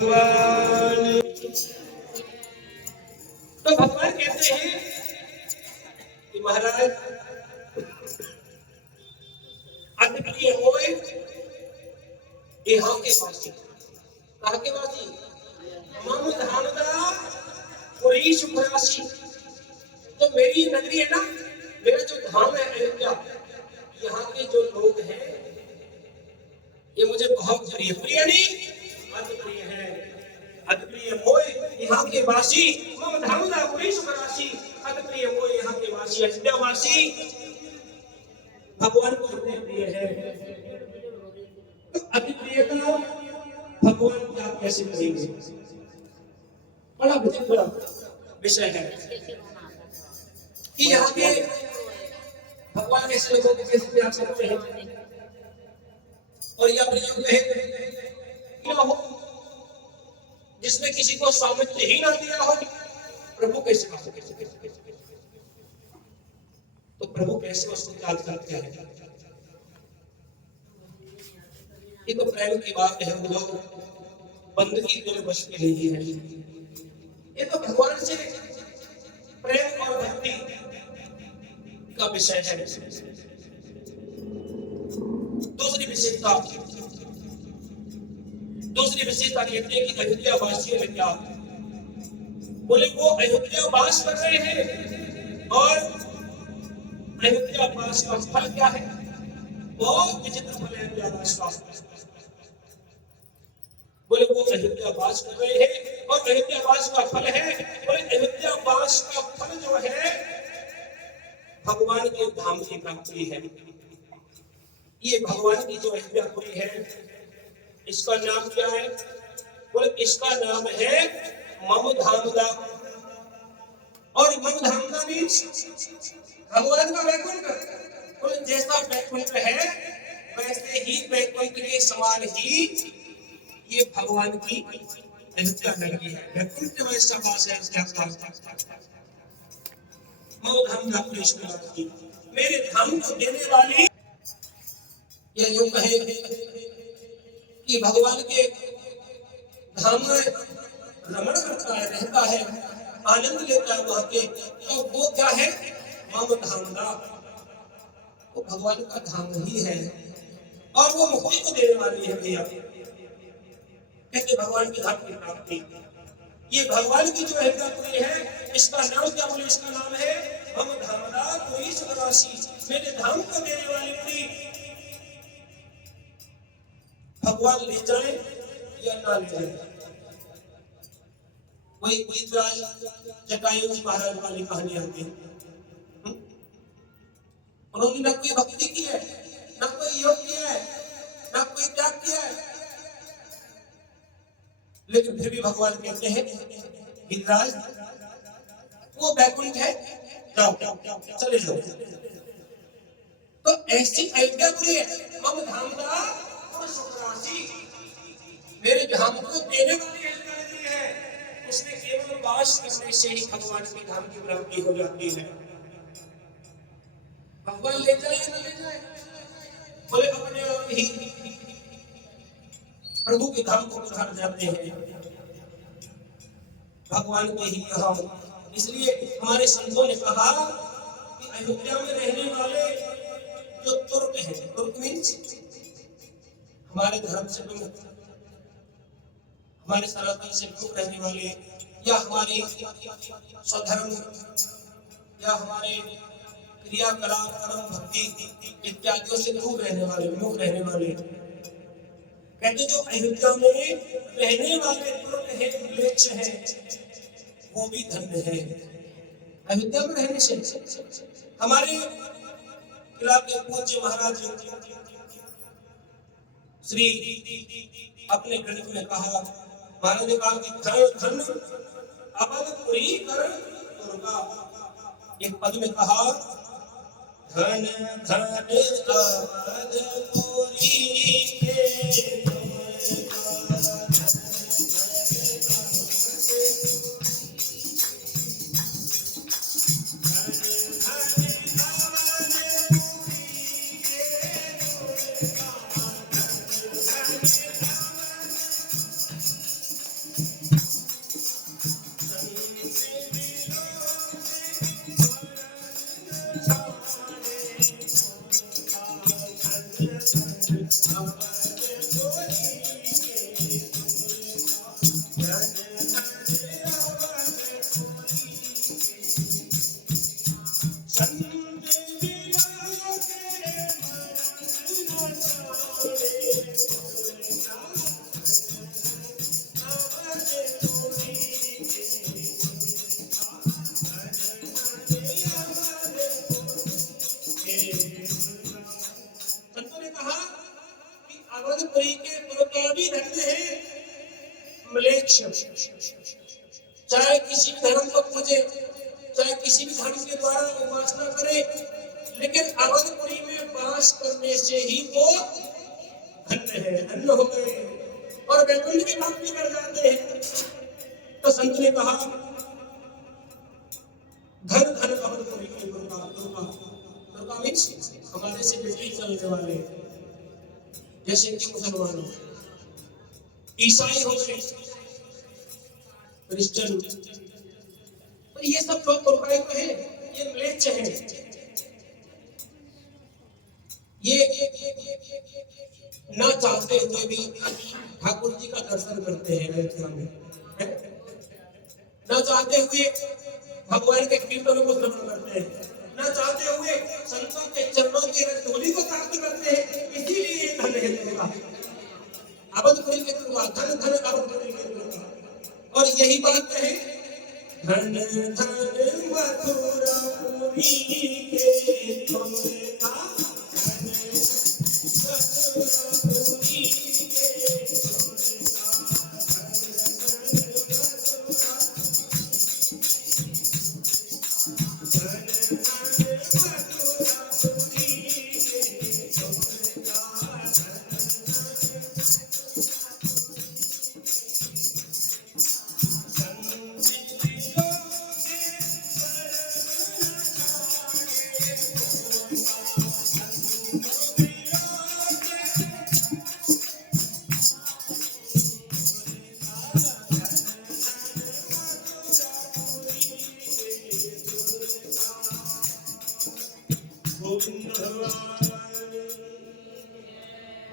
भगवान। तो भगवान कहते हैं कि महाराज अद्वितीय होए यहाँ के वासी, कहाँ के वासी? मम धामदा पुरी सुखरासी। तो मेरी नगरी है ना, मेरा जो धाम है अयोध्या, यहाँ के जो लोग हैं ये मुझे बहुत प्रिय, प्रिय नहीं अद्वितीय है। अद्वितीय होए यहाँ के वासी, मम धामदा पुरी सुखरासी। अद्वितीय होए यहाँ के वासी, अयोध्या वासी भगवान को इतने प्रिय है। अद्वितीयता भगवान की आप कैसे करेंगे? बड़ा बड़ा विषय है कि यहाँ के भगवान ऐसे लोगों को कैसे प्यार करते हैं। और यह प्रयोग है हो जिसमें किसी को सामर्थ्य ही ना दिया हो, प्रभु कैसे तो प्रभु कैसे उसको याद करते हैं? ये तो प्रेम की बात है, वो लोग बंदगी के बस में नहीं है। ये तो भगवान से प्रेम और भक्ति का विषय है। दूसरी विशेषता कहते हैं कि अयोध्या वासियों में क्या बोले, वो अयोध्या वास कर रहे हैं और अयोध्या वास का फल क्या है? बहुत विचित्र फल है अयोध्या वास का। बोले वो अयोध्या वास कर रहे हैं और अयोध्या वास का फल है, बोले अयोध्या वास का फल जो है भगवान के धाम की प्राप्ति है। ये भगवान की जो अयोध्यापुरी है, इसका नाम क्या है? बोले इसका नाम है मम धामदा। और मम धामदा मीन्स भगवान का वैकुंठ। बोले जैसा वैकुंठ है वैसे ही वैकुंठ के समान ही ये भगवान की अयोध्या नगरी है। वैकुंठ वैसा वास है इसके आसपास। मम धामदा पुरी, मेरे धाम को देने वाली। यह यूं कहे कि भगवान के धाम में रमण करता है, रहता है, आनंद लेता है वहां के, तो वो क्या है? मम धामदा। वो भगवान का धाम ही है और वो मुक्ति को देने वाली है। भैया कहते भगवान की धाम की प्राप्ति, ये भगवान की जो अयोध्यापुरी है, इसका नाम क्या? बोले इसका नाम है मम धामदा पुरी सुखरासी। मेरे धाम को देने वाली पुरी। भगवान ले जाए या ना ले जाए, वही गीतराज जटायु जी महाराज वाली कहानी आती है। उन्होंने ना कोई भक्ति की है, ना कोई योग किया है, ना कोई त्याग किया है, लेकिन फिर भी भगवान कहते हैं गीतराज वो वैकुंठ है, जाओ चले जाओ। तो ऐसी अयोध्यापुरी है मम धामदा सुखरासी, मेरे धाम को देने वाली अयोध्यापुरी है। उसने केवल वास करने से ही भगवान के धाम की प्राप्ति हो जाती है। भगवान ले जाए ना ले जाए, बोले अपने आप ही प्रभु के धाम को पधार जाते हैं। भगवान के ही यहाँ, इसलिए हमारे संतों ने कहा कि अयोध्या में रहने वाले जो तुर्क हैं, तुर्क मीन्स हमारे धर्म से विमुख, हमारे सनातन से विमुख रहने वाले, या हमारी स्वधर्म या हमारे क्रियाकलाप कर्म भक्ति इत्यादियों से दूर रहने वाले, विमुख रहने वाले, कहते जो अयोध्या में रहने वाले तुर्क हैं, म्लेच्छ हैं, वो भी धन्य है। अयोध्या में रहने से हमारे किला के पूज्य महाराज श्री अपने ग्रंथ में कहा, महाराज ने कहा कि धन धन अबद पुरी कर दुर्गा। एक पद में कहा धन धन अबद पुरी के संतों ने कहा कि अवधपुरी के पुरकावी धन्य है म्लेच्छ, चाहे किसी भी धर्म को पूजे, चाहे किसी भी धर्म के द्वारा उपासना करे, लेकिन अवधपुरी में वास करने से ही वो धन्य है, धन्य हो गए और वैकुंठ की प्राप्ति कर जाते हैं। तो संत ने कहा धन धन अवधपुरी के दुर्गा मीन्स हमारे से बिजली चलने वाले, जैसे कि मुसलमान हो, ईसाई हो गए, क्रिश्चियन, तो ये सब जो पुरकाई है ये म्लेच्छ है। ये ना चाहते हुए भी ठाकुर जी का दर्शन करते हैं अयोध्या में, ना चाहते हुए भगवान के कीर्तनों को श्रवण करते हैं, ना चाहते हुए संतों के चरणों की रसधूलि को प्राप्त करते हैं। इसीलिए ये धन है दुर्गा, अवधपुरी के दुर्गा, धन धन अवधपुरी के दुर्गा। और यही बात है धन धन मथुरापुरी के दुर्गा,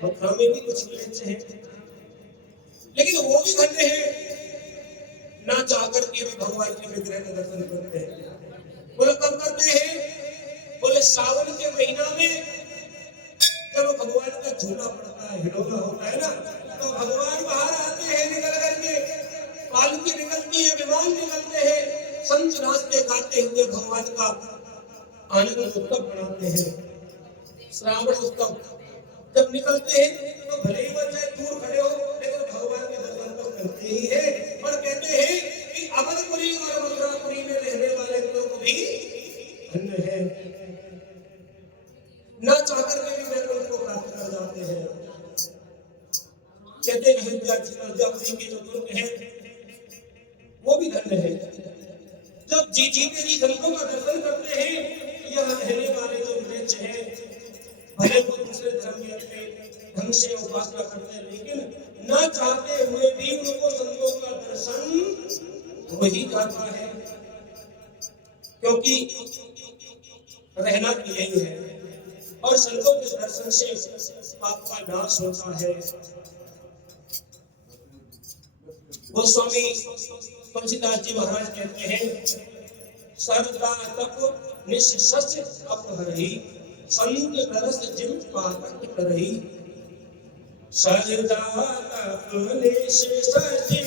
मथुरा में भी कुछ म्लेच्छ हैं, लेकिन वो भी धन्य है, ना चाहकर के भी भगवान के विग्रह का दर्शन करते हैं। बोले कब करते हैं? बोले सावन के महीना में जब भगवान का झूला पड़ता है, हिडोला होता है ना, तो भगवान बाहर आते हैं निकल करके, पालकी निकलती है, विमान निकलते हैं, संत नाचते गाते हुए भगवान का आनंद उत्सव मनाते हैं। श्रावण उत्सव जब निकलते हैं तो भले ही वह चाहे दूर खड़े हो, लेकिन भगवान के दर्शन तो करते ही है। और कहते हैं कि अवधपुरी और मथुरापुरी में रहने वाले लोग भी धन्य है, ना चाहकर के भी वैकुंठ को प्राप्त कर जाते हैं। कहते हैं अयोध्यापुरी के जो दुर्ग है वो भी धन्य है। जब जीते जी संतों का दर्शन करते हैं, यह रहने वाले जो म्लेच्छ है, भले वो दूसरे धर्म में अपने ढंग से उपासना करते हैं, लेकिन न चाहते हुए भी उनको संतों का दर्शन हो ही जाता है, क्योंकि रहना यही है और संतों के दर्शन से पाप का नाश होता है। गोस्वामी तुलसीदास जी महाराज कहते हैं सर्वदा तप निश्चय अपहरही, संत तरस जिम पातक करही। सर्वदा तप निश्चय अपहरही,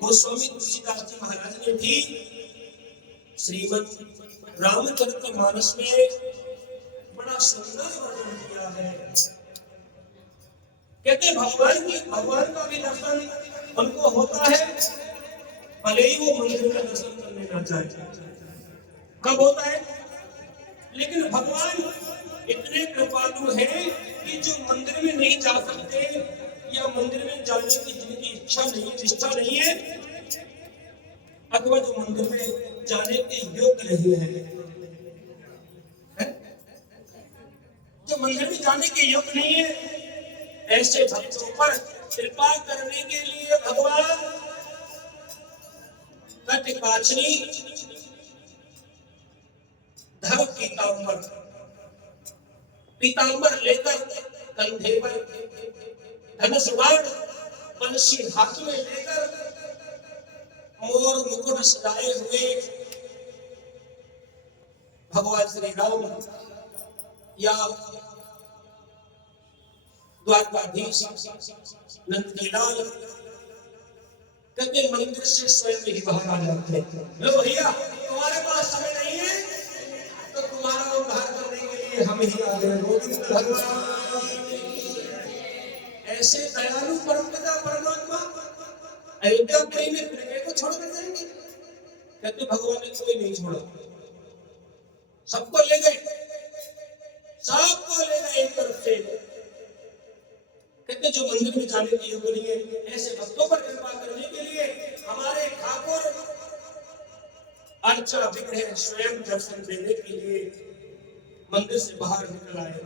गोस्वामी तुलसीदास जी महाराज ने भी श्रीमद् रामचरितमानस में बड़ा सुंदर वर्णन किया है। कहते भगवान का भी दर्शन उनको होता है, भले ही वो मंदिर में दर्शन करने ना जाए। कब होता है? लेकिन भगवान इतने कृपालु हैं कि जो मंदिर में नहीं जा सकते या मंदिर में जाने की जिनकी इच्छा नहीं, निष्ठा नहीं है, अथवा जो मंदिर में जाने के योग्य नहीं है, जो मंदिर में जाने के योग्य नहीं है, ऐसे भक्तों पर कृपा करने के लिए भगवान कटिकाचनी धर पीतांबर लेकर कंधे पर धनुष बाण बंशी हाथ में लेकर मोर मुकुट सजाए हुए भगवान श्री राम या द्वारकाधीश नंदलाल कहते मंदिर से स्वयं ही बाहर आ जाते हैं। लो भैया, तुम्हारे पास समय नहीं है तो तुम्हारा उद्धार करने के लिए हम ही आ गए। गोविंद भगवान ऐसे दयालु परमपिता परमात्मा अयोध्यापुरी में प्रजा को छोड़ कर जाएंगे? कहते भगवान ने कोई नहीं छोड़ा, सबको ले गए, सबको ले गए एक तरफ से। कहते जो मंदिर में जाने की योग्य नहीं है, ऐसे भक्तों पर कृपा करने के लिए हमारे ठाकुर अर्चा विग्रह स्वयं दर्शन देने के लिए मंदिर से बाहर निकल आए।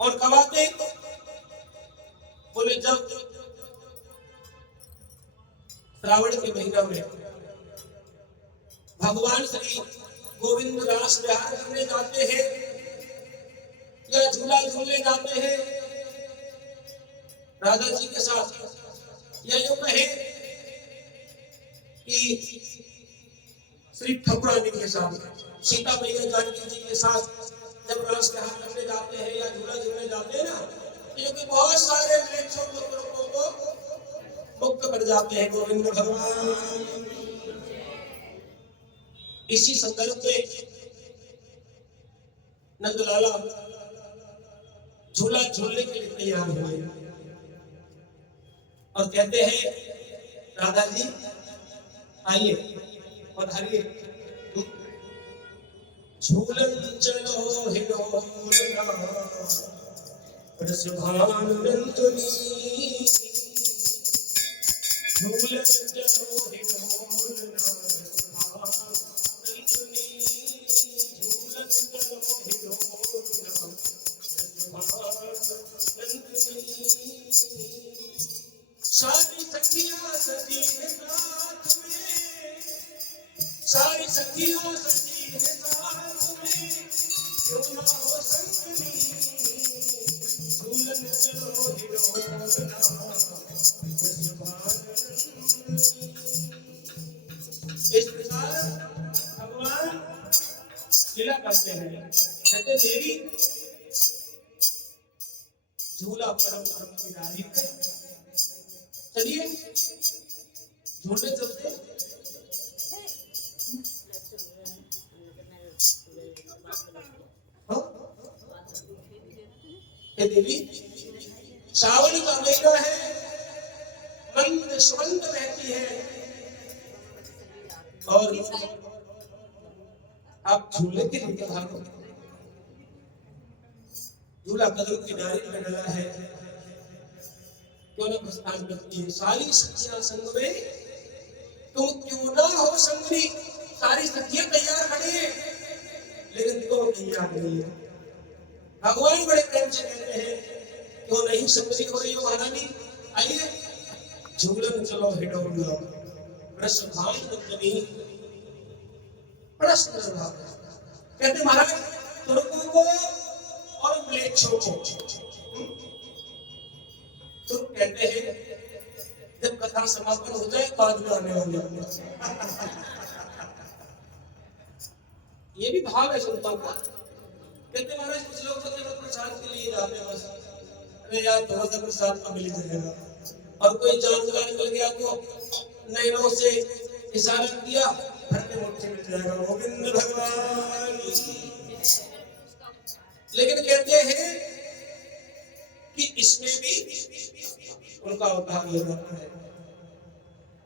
और कब आते? बोले जब श्रावण के महीना में भगवान श्री गोविंद रास विहार करने जाते हैं या झूला झूलने जाते हैं राधा जी के साथ, या यूं कहे कि श्री ठाकुरानी के साथ, सीता मैया जानकी जी के साथ जब रास विहार करने जाते हैं या झूला झूलने जाते हैं ना, क्योंकि बहुत सारे म्लेच्छों को मुक्त कर जाते हैं गोविंद भगवान। इसी संदर्भ में नंदलाला झूला झूलने के लिए तैयार हुए और कहते हैं राधा जी आइए पधारिए। झूलन चलो हिडोलना रसभानुनंदनी, झूलन चलो हिडोलना रसभानुनंदनी, झूलन चलो हिडोलना रसभानुनंदनी। सारी सखियां सजी है साथ में, सारी सखियां सजी है साथ में, क्यों ना हो संगनी, झूलन चलो हिडोलना रसभानुनंदनी। इस प्रकार भगवान लीला करते हैं। कहते देवी झूला परम परम की डाली है, चलिए झूलने चलते। देवी सावन का महीना है, मंद सुगंध रहती है और आप झूले के लिए भागो। झूला कदम की डाली में डला है, क्यों न प्रस्थान करती है। सारी सखियां संग में तुम क्यों ना हो संगनी। सारी सखियां तैयार खड़ी है लेकिन तुम तैयार नहीं है। भगवान बड़े प्रेम से कहते हैं क्यों नहीं संगनी हो रही हो महारानी, आइए झूलन चलो हिडोलना रसभानुनंदनी। बड़ा सुंदर भाव। कहते महाराज तुर्कों को और म्लेच्छों को, तो कहते हैं जब कथा समापन हो जाए बाद में आने वाले ये भी भाव है संतों का। कहते महाराज कुछ लोग तो केवल प्रसाद के लिए जाते हैं बस, अरे यार थोड़ा सा प्रसाद तो मिल जाएगा। और कोई जानकार मिल गया तो नैनों से इशारा किया, भर के मुट्ठी मिल जाएगा, गोविंद भगवान। लेकिन कहते हैं कि इसमें भी उनका उद्धार हो जाता है।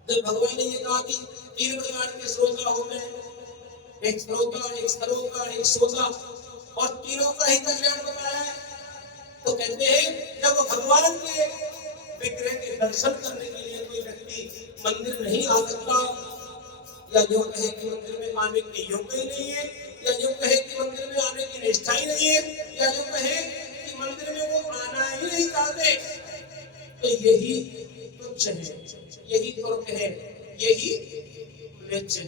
जब भगवान ने ये कहा कि 3 प्रकार के श्रोता होते हैं, एक श्रोता, एक सरोता, एक श्रोता, और तीनों का ही कल्याण बताया है, तो कहते हैं जब भगवान के विग्रह के दर्शन करने के लिए कोई व्यक्ति मंदिर नहीं आ सकता, या जो कहे कि मंदिर में आने के योग्य ही नहीं है, या जो कहे कि मंदिर में आने की निष्ठा ही नहीं है, या जो कहे कि मंदिर में वो आना ही नहीं चाहते, तो यही तुच्छ है, यही तुर्क है, यही म्लेच्छ है।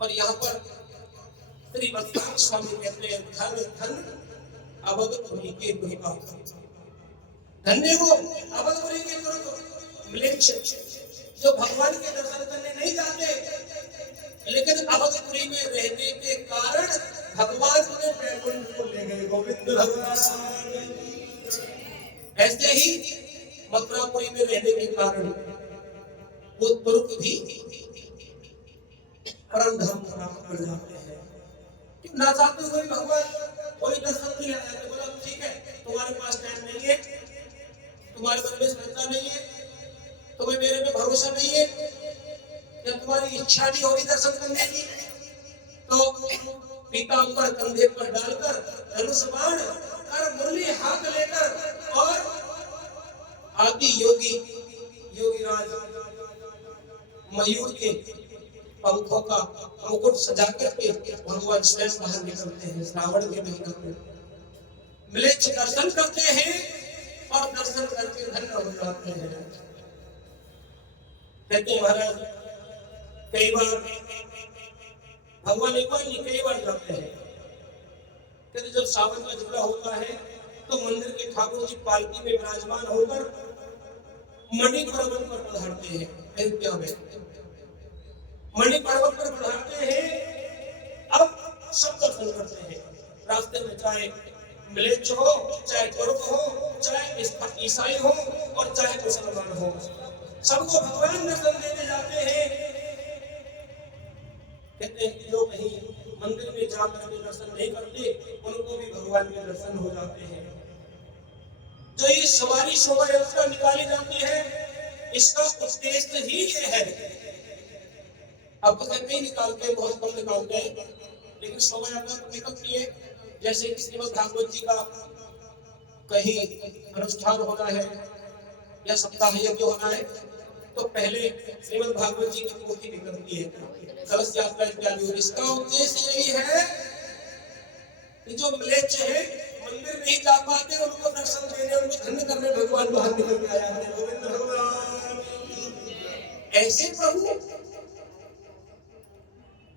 और यहाँ पर श्री वत्सांग स्वामी कहते हैं धन धन अवधपुरी के गुरुका, धन्य को अवधपुरी के गुरु म्लेच्छ जो भगवान के दर्शन करने नहीं जाते, लेकिन अवधपुरी में रहने के कारण भगवान उन्हें वैकुंठ को ले गए, गोविंद भगवान। ऐसे ही मथुरापुरी में रहने के कारण वो तुर्क भी परम धाम प्राप्त कर जाते हैं। ना चाहते हुए भगवान कोई दर्शन नहीं आया, तो बोला ठीक है, तुम्हारे पास टाइम नहीं है, तुम्हारे मन में श्रद्धा नहीं है, तुम्हें मेरे में भरोसा नहीं है, या तुम्हारी इच्छा नहीं होगी दर्शन करने की, तो पीतांबर कंधे पर डालकर धनुष बाण और मुरली हाथ लेकर और आदि योगीराज मयूर के पंखों का मुकुट सजा करके भगवान स्वयं बाहर निकलते हैं श्रावण के महीने में, म्लेच्छ दर्शन करते हैं और दर्शन करके धन्य हो जाते हैं। कहते हैं महाराज कई बार भगवान एक बार नहीं कई बार जाते हैं। कहते जब सावन का झूला होता है तो मंदिर के ठाकुर जी पालकी में विराजमान होकर मणि पर्वत पर पधारते हैं, अयोध्या में मणि पर्वत पर पधारते हैं। अब सब दर्शन करते हैं, रास्ते में चाहे म्लेच्छ हो, चाहे तुर्क हो, चाहे ईसाई हो और चाहे मुसलमान हो, सबको भगवान दर्शन देने जाते हैं। कहते हैं कि जो कहीं मंदिर में जाकर के दर्शन नहीं करते, उनको भी भगवान के दर्शन हो जाते हैं। जो ये सवारी शोभा यात्रा निकाली जाती है, इसका उद्देश्य ही ये है। अब तो कहते ही निकालते हैं, बहुत कम निकालते हैं, लेकिन शोभा यात्रा तो निकलती है। जैसे कि श्रीमद् भागवत जी का कहीं अनुष्ठान होना है या सप्ताह यज्ञ होना है, तो पहले श्रीमद् भागवत जी की पोथी निकलती है, कलश यात्रा इत्यादि। इसका उद्देश्य यही है कि जो म्लेच्छ है मंदिर नहीं जा पाते, उनको दर्शन देने, उनको धन्य करने भगवान बाहर निकल के आया है, गोविंद भगवान। ऐसे प्रभु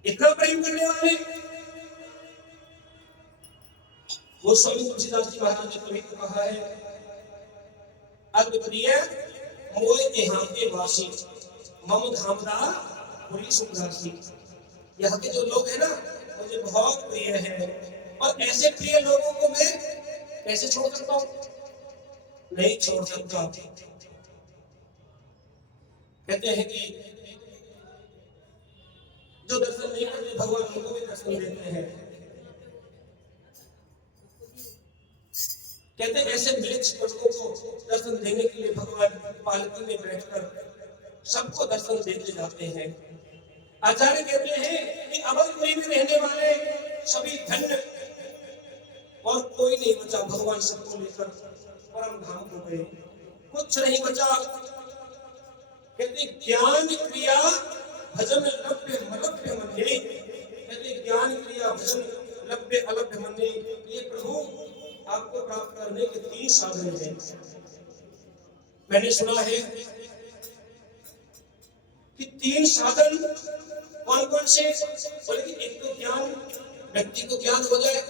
इतना प्रेम करने वाले वो स्वामी तुलसीदास जी महाराज ने कभी तो कहा है, अद्वितीय मोय यहाँ के वासी मम धामदा पुरी सुखदासी। यहाँ के जो लोग हैं ना मुझे बहुत प्रिय है, और ऐसे प्रिय लोगों को मैं कैसे छोड़ सकता हूँ? नहीं छोड़ सकता। कहते हैं कि जो दर्शन नहीं करते भगवान उनको भी दर्शन देते हैं। कहते हैं ऐसे म्लेच्छ लोगों को दर्शन देने के लिए भगवान पालकी में बैठकर सबको दर्शन देते जाते हैं। आचार्य कहते हैं कि अवधपुरी में रहने वाले सभी धन्य, और कोई नहीं बचा, भगवान सबको लेकर परम धाम को गए, कुछ नहीं बचा। कहते ज्ञान क्रिया भजन लभ्य मलभ्य मन्ये, कहते ज्ञान क्रिया भजन लभ्य अलभ्य मन्ये। ये प्रभु आपको प्राप्त करने के 3 साधन हैं। मैंने सुना है कि 3 साधन कौन कौन से? बोले कि एक तो ज्ञान, व्यक्ति को ज्ञान हो जाए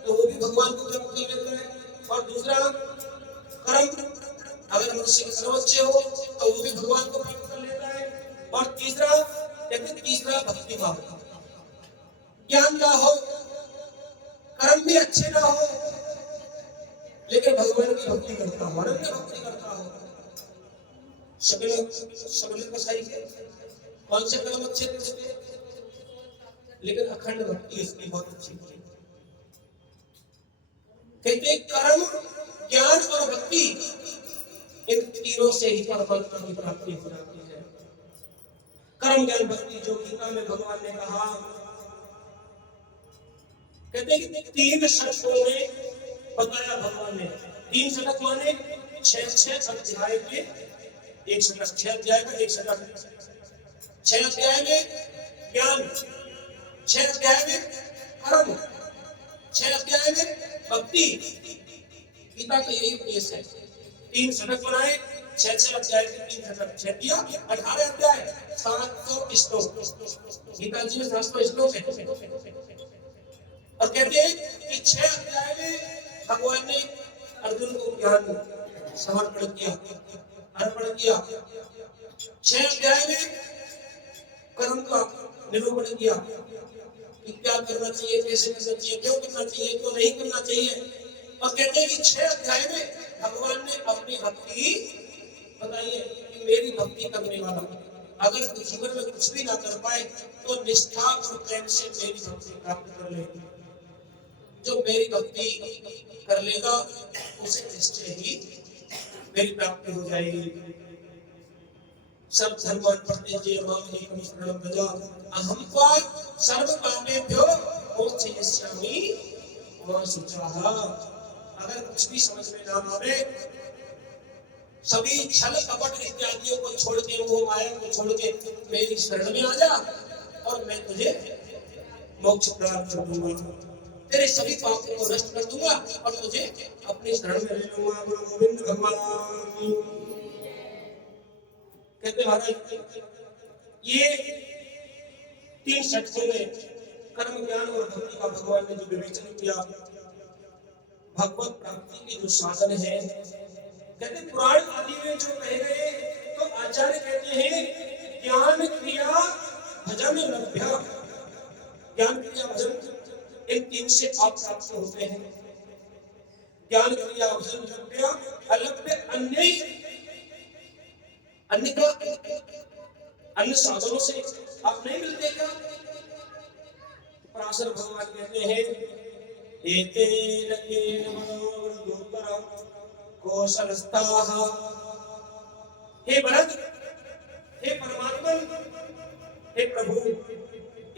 तो वो भी भगवान को प्राप्त कर लेता है, और दूसरा कर्म, अगर मनुष्य के सर्वोच्च हो तो वो भी भगवान को प्राप्त कर लेता है, और तीसरा भक्ति भाव। ज्ञान का हो कर्म भी अच्छे ना हो लेकिन भगवान की भक्ति करता हो, अनन्य भक्ति करता हो। शगल कसाई के कौन से कर्म अच्छे थे उसके, लेकिन अखंड भक्ति इसकी बहुत अच्छी थी। कहते कर्म, ज्ञान और भक्ति, इन तीनों से ही परमात्मा की प्राप्ति हो जाती है। कर्म, ज्ञान, भक्ति जो गीता में भगवान ने कहा, कहते हैं कि 3 षटकों में बताया भगवान ने। 3 षटक माने 6 अध्याय के, एक षटक 6 अध्याय का एक षटक। 6 अध्याय में ज्ञान, 6 अध्याय में कर्म, 6 अध्याय में भक्ति। गीता का यही उपदेश है। 3 षटक बनाए, 6 अध्याय के 3 षटक, 6 दिया 18 अध्याय, 700 श्लोक। गीता जी में 700 श्लोक है। और कहते हैं कि 6 अध्याय में भगवान ने अर्जुन को ज्ञान समर्पण किया, अर्पण किया। 6 अध्याय में कर्म का निरूपण किया कि क्या करना चाहिए, कैसे करना चाहिए, क्यों करना चाहिए, क्यों नहीं करना चाहिए। और कहते हैं कि 6 अध्याय में भगवान ने अपनी भक्ति बताइए कि मेरी भक्ति करने वाला अगर जीवन में कुछ भी ना कर पाए तो निष्ठा और प्रेम से मेरी भक्ति प्राप्त कर ले। जो मेरी भक्ति कर लेगा उसे निश्चय ही मेरी प्राप्ति हो जाएगी। सब धर्मान पढ़ते माम एकम शरणं व्रज अहं त्वा सर्व कामेभ्यो मोक्षयिष्यामि मा शुचः। अगर कुछ भी समझ में ना आवे, सभी छल कपट इत्यादियों को छोड़ के, मोह माया को छोड़ के मेरी शरण में आ जा और मैं तुझे मोक्ष प्राप्त कर दूंगा। तेरे सभी पापों को नष्ट कर दूंगा और तुझे अपनी शरण में ले लूंगा। गुरु गोविंद भगवान कहते महाराज, ये 3 षटकों में कर्म, ज्ञान और भक्ति का भगवान ने जो विवेचन किया, भगवत प्राप्ति के जो साधन है, कहते पुराण आदि में जो कहे गए, तो आचार्य कहते हैं ज्ञान क्रिया भजन लभ्य। ज्ञान क्रिया भजन इन 3 से आप प्राप्त होते हैं। ज्ञान क्रिया भजन लभ्य अलभ्य अन्य का अन्य साधनों से आप नहीं मिलते क्या? पराशर भगवान कहते हैं एतेन केन मनोवृद्धोत्तर कौशलस्ताः। हे भरत, हे परमात्मा, हे प्रभु,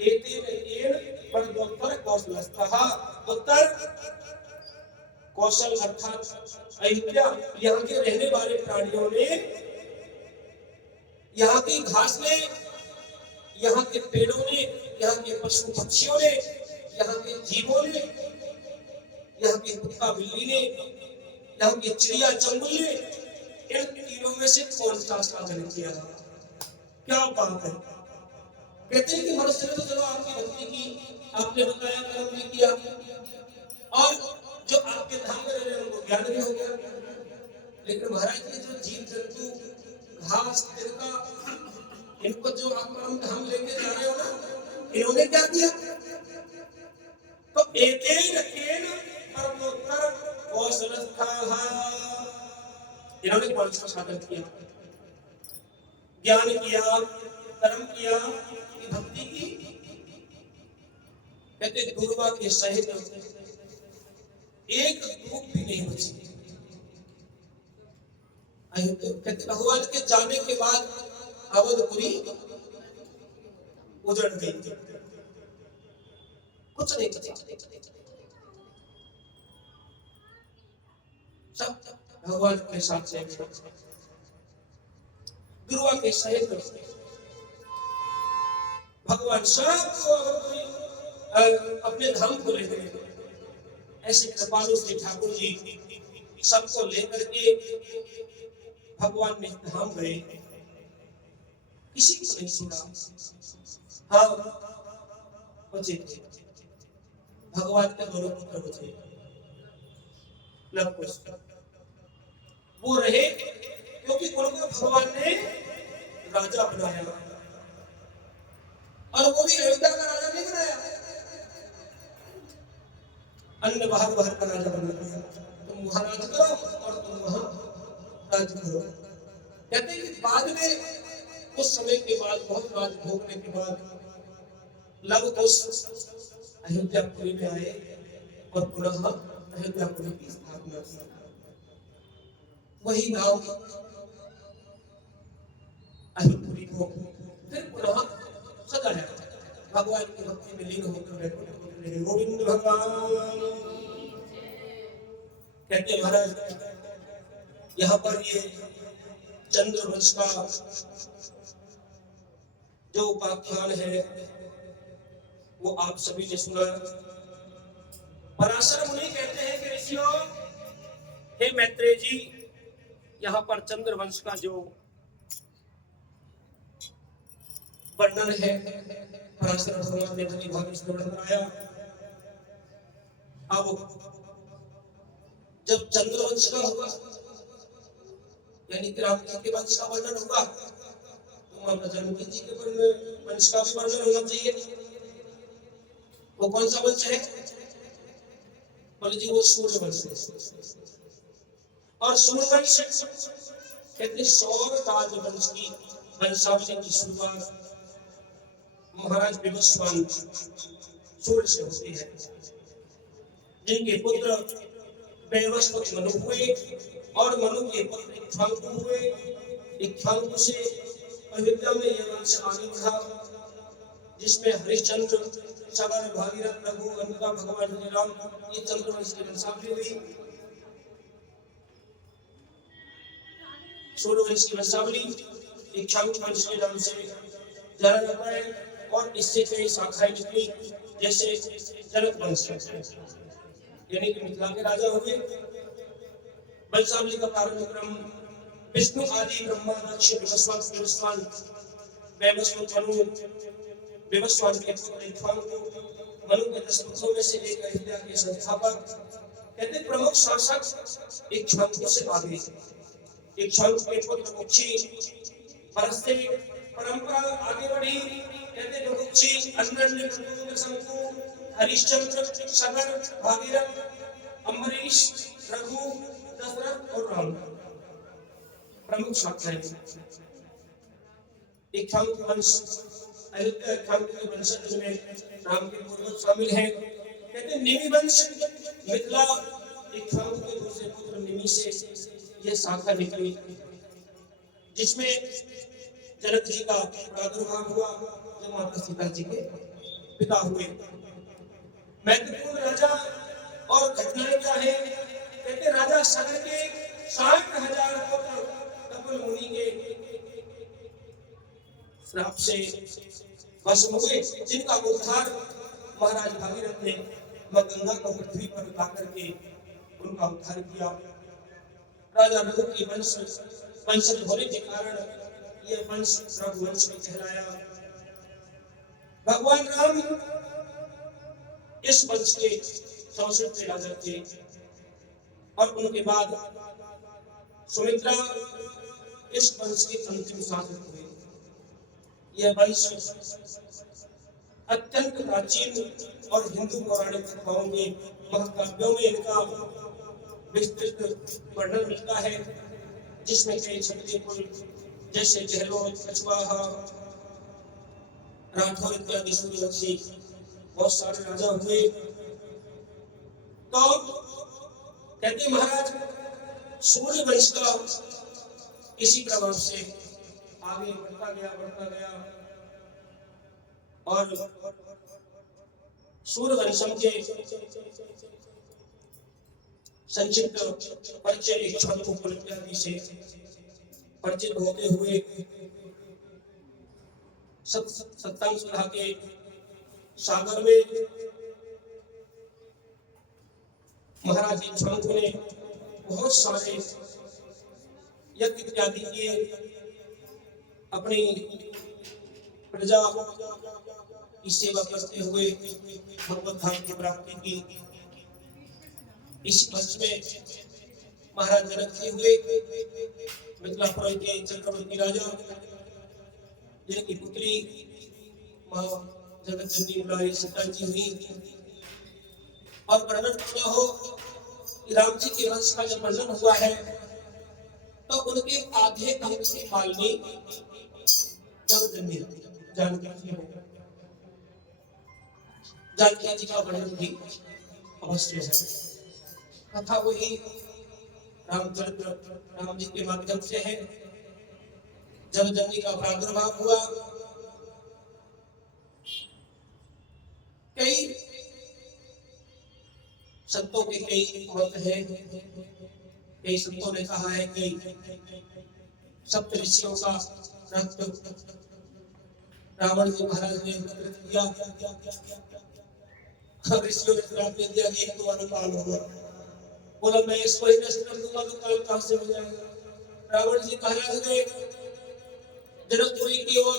एतेन केन मनोवृद्धोत्तर कौशलस्ताः। उत्तर कौशल अर्थात अयोध्या, यहाँ के रहने वाले प्राणियों ने, यहाँ की घास ने, यहाँ के पेड़ों ने, यहाँ के पशु पक्षियों ने, यहाँ के जीवों ने, यहाँ के कुत्ता बिल्ली ने, यहाँ के चिड़िया चंगुल ने, इन तीनों में से कौन सा साधन किया? क्या बात है। कहते हैं कि मनुष्य ने तो चलो आपकी भक्ति की, आपने बताया कर्म भी किया, और जो आपके धाम में रह रहे हैं उनको ज्ञान भी हो गया, लेकिन महाराज ये जो जीव जंतु, घास, तिनका, इनको जो आप परम धाम लेके जा रहे हो ना, इन्होंने क्या किया? तो एतेन केन परमोत्तर कौशलस्थाः, इन्होंने कौन सा साधन किया? ज्ञान किया, कर्म किया, भक्ति की। कहते दुर्वा के सहित एक धूप भी नहीं बची। कहते भगवान के जाने के बाद अवधपुरी उजड़ गई, कुछ नहीं बचा। सब भगवान के साथ से दुर्वा के सहित भगवान सबको अपने धाम को ले गए। ऐसे कृपालु श्री ठाकुर जी सबको लेकर के भगवान ने धाम गए, किसी को नहीं सुना। हाँ बचे भगवान के दोनों पुत्र बचे, लव कुश वो रहे, क्योंकि उनको भगवान ने राजा बनाया, और वो भी अयोध्या का राजा नहीं बनाया। अन्य बाहर बाहर का राजा बना दिया, तुम वहां राज करो और तुम वहां राज करो। कहते हैं कि बाद में कुछ समय के बाद, बहुत राज भोगने के बाद लव कुश अयोध्यापुरी में आए और पुनः अयोध्यापुरी की स्थापना की। वही गांव अयोध्यापुरी को फिर पुनः सजाया, भगवान की भक्ति में लीन होकर बैठे गोविंद भगवान। कहते महाराज यहाँ पर ये चंद्रवंश का जो उपाख्यान है वो आप सभी ने सुना। पराशर मुनि कहते हैं कि ऋषियों, हे मैत्रेय जी, यहाँ पर चंद्रवंश का जो वर्णन है पराशर भगवान ने भली भांति से वर्णन कराया। अब जब चंद्रवंश का होगा यानी कि राम जी के वंश का वर्णन होगा तो माता जानकी जी के वंश का भी वर्णन होना चाहिए। वो कौन सा वंश है? बोले जी वो सूर्यवंश है। और सूर्यवंश कहते सौर राजवंश की वंशावली की शुरुआत महाराज विवस्वान सूर्य से होती है, जिनके पुत्र वैवस्वत मनु हुए और मनु के पुत्र इक्ष्वाकु हुए। इक्ष्वाकु से अयोध्या में यह वंश आगे बढ़ा, जिसमें हरिश्चंद्र, सगर, भागीरथ, रघु, अनिका, भगवान श्री राम, ये चंद्रवंश की वंशावली हुई। सूर्यवंश की वंशावली इक्ष्वाकु वंश के नाम से जाना जाता है और इससे कई शाखाएं निकली, जैसे जनक वंश यानी कि मिथिला के राजा हुए। वंशावली का प्रारंभ क्रम विष्णु आदि ब्रह्मा, दक्ष, विवस्वान, वैवस्वत मनु, विवस्वान के पुत्र इक्ष्वाकु, मनु के 10 पुत्रों में से एक अयोध्या के संस्थापक। कहते प्रमुख शासक इक्ष्वाकु से आगे इक्ष्वाकु के पुत्र मुक्षी, परस्ते परंपरा आगे बढ़ी। कहते मुक्षी, अनन्य, शंकु, हरिश्चंद्र, सगर, भागीरथ, अम्बरीश, रघु, दशरथ और राम प्रमुख शाखाएं। इक्ष्वाकु वंश अयोध्या इक्ष्वाकु के वंशज में राम के पूर्वज शामिल हैं। कहते निमि वंश मिथिला इक्ष्वाकु के दूसरे पुत्र निमि से यह शाखा निकली, जिसमें जनक जी का प्रादुर्भाव हुआ, जो माता सीता जी के पिता हुए। महत्वपूर्ण राजा और घटनाएं क्या है? कहते राजा सगर के 60,000 पुत्र कपिल मुनि के श्राप से भस्म हुए, जिनका उद्धार महाराज भागीरथ ने मां गंगा को पृथ्वी पर उठा करके उनका उद्धार किया। राजा रघु के वंशज होने के कारण यह वंश रघुवंश में कहलाया। भगवान राम इस वंश के 64 राजा थे और उनके बाद सुमित्रा इस वंश के अंतिम शासक हुए। यह वंश अत्यंत प्राचीन और हिंदू पौराणिक कथाओं के महाकाव्यों में इनका विस्तृत वर्णन मिलता है, जिसमें कई क्षत्रिय कुल जैसे गहलोत, कछवाहा, राठौर इत्यादि सूर्यवंशी बहुत सारे राजा हुए। तो कहते महाराज सूर्यवंश का इसी प्रभाव से आगे बढ़ता गया और सूर्यवंशम के संक्षिप्त परिचय इक्ष्वाकु कुल इत्यादि से परिचित होते हुए सप्तम सुधा के सागर में महाराज इक्ष्वाकु ने बहुत सारे यज्ञ इत्यादि किए, अपनी प्रजा की सेवा करते हुए भगवत धाम की प्राप्ति की। इस वंश में महाराज जनक जी हुए, मिथिलापुर के चक्रवर्ती राजा, जिनकी पुत्री मां जगत जननी सीता जी हुई और वर्णन किया हो कि राम जी के वंश का जब वर्णन हुआ है तो उनके आधे अंग की मालनी जगजननी जानकी जी का वर्णन भी अवश्य है तथा वही रामचंद्र राम जी के माध्यम से है। जगजननी का प्रादुर्भाव हुआ, कई संतों के कई मत है, कई संतों ने कहा है कि सप्त ऋषियों का रक्त रावण जी महाराज ने एकत्रित किया, ऋषियों ने श्राप दे दिया कि तुम्हारा काल होगा। बोला मैं इसको ही नष्ट कर दूंगा तो काल कहां से हो जाएगा। रावण जी महाराज गए जनकपुरी की ओर,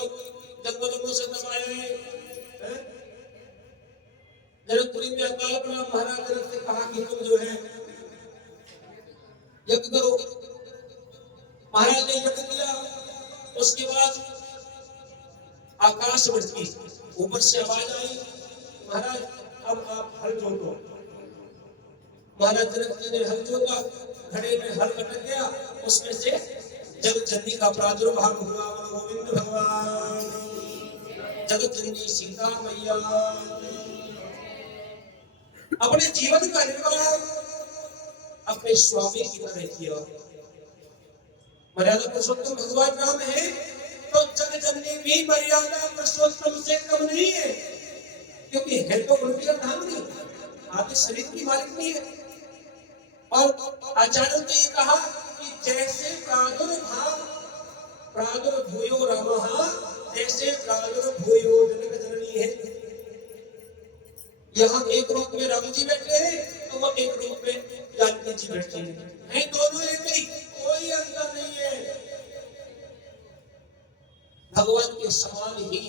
जंगलों से दबाए हैं। जनकपुरी में अकाल पड़ा, महाराज जनक से कहा कि तुम जो है यज्ञ करो। महाराज ने यज्ञ किया, उसके बाद आकाश बढ़ती, ऊपर से आवाज आई महाराज अब आप हल जोतो। महाराज जनक जी ने हल जोता, घड़े में हल कट गया, उसमें से जगजननी का प्रादुर्भाव हुआ। गोविंद भगवान, जगजननी सीता मैया अपने जीवन का निर्वाह अपने स्वामी की तरह किया। मर्यादा पुरुषोत्तम भगवान राम है तो जगजननी भी मर्यादा पुरुषोत्तम से कम नहीं है, क्योंकि है तो उनकी अर्धांगिनी, आदि शरीर की मालिकनी है। और आचार्यों ने ये कहा कि जैसे प्रादुर्भूयो रामः, जैसे प्रादुर्भूयो जनक जननी है। यहाँ एक रूप में राम जी बैठे हैं तो वह एक रूप में जानकी जी बैठे हैं, दोनों एक ही, कोई अंतर नहीं है। भगवान के समान ही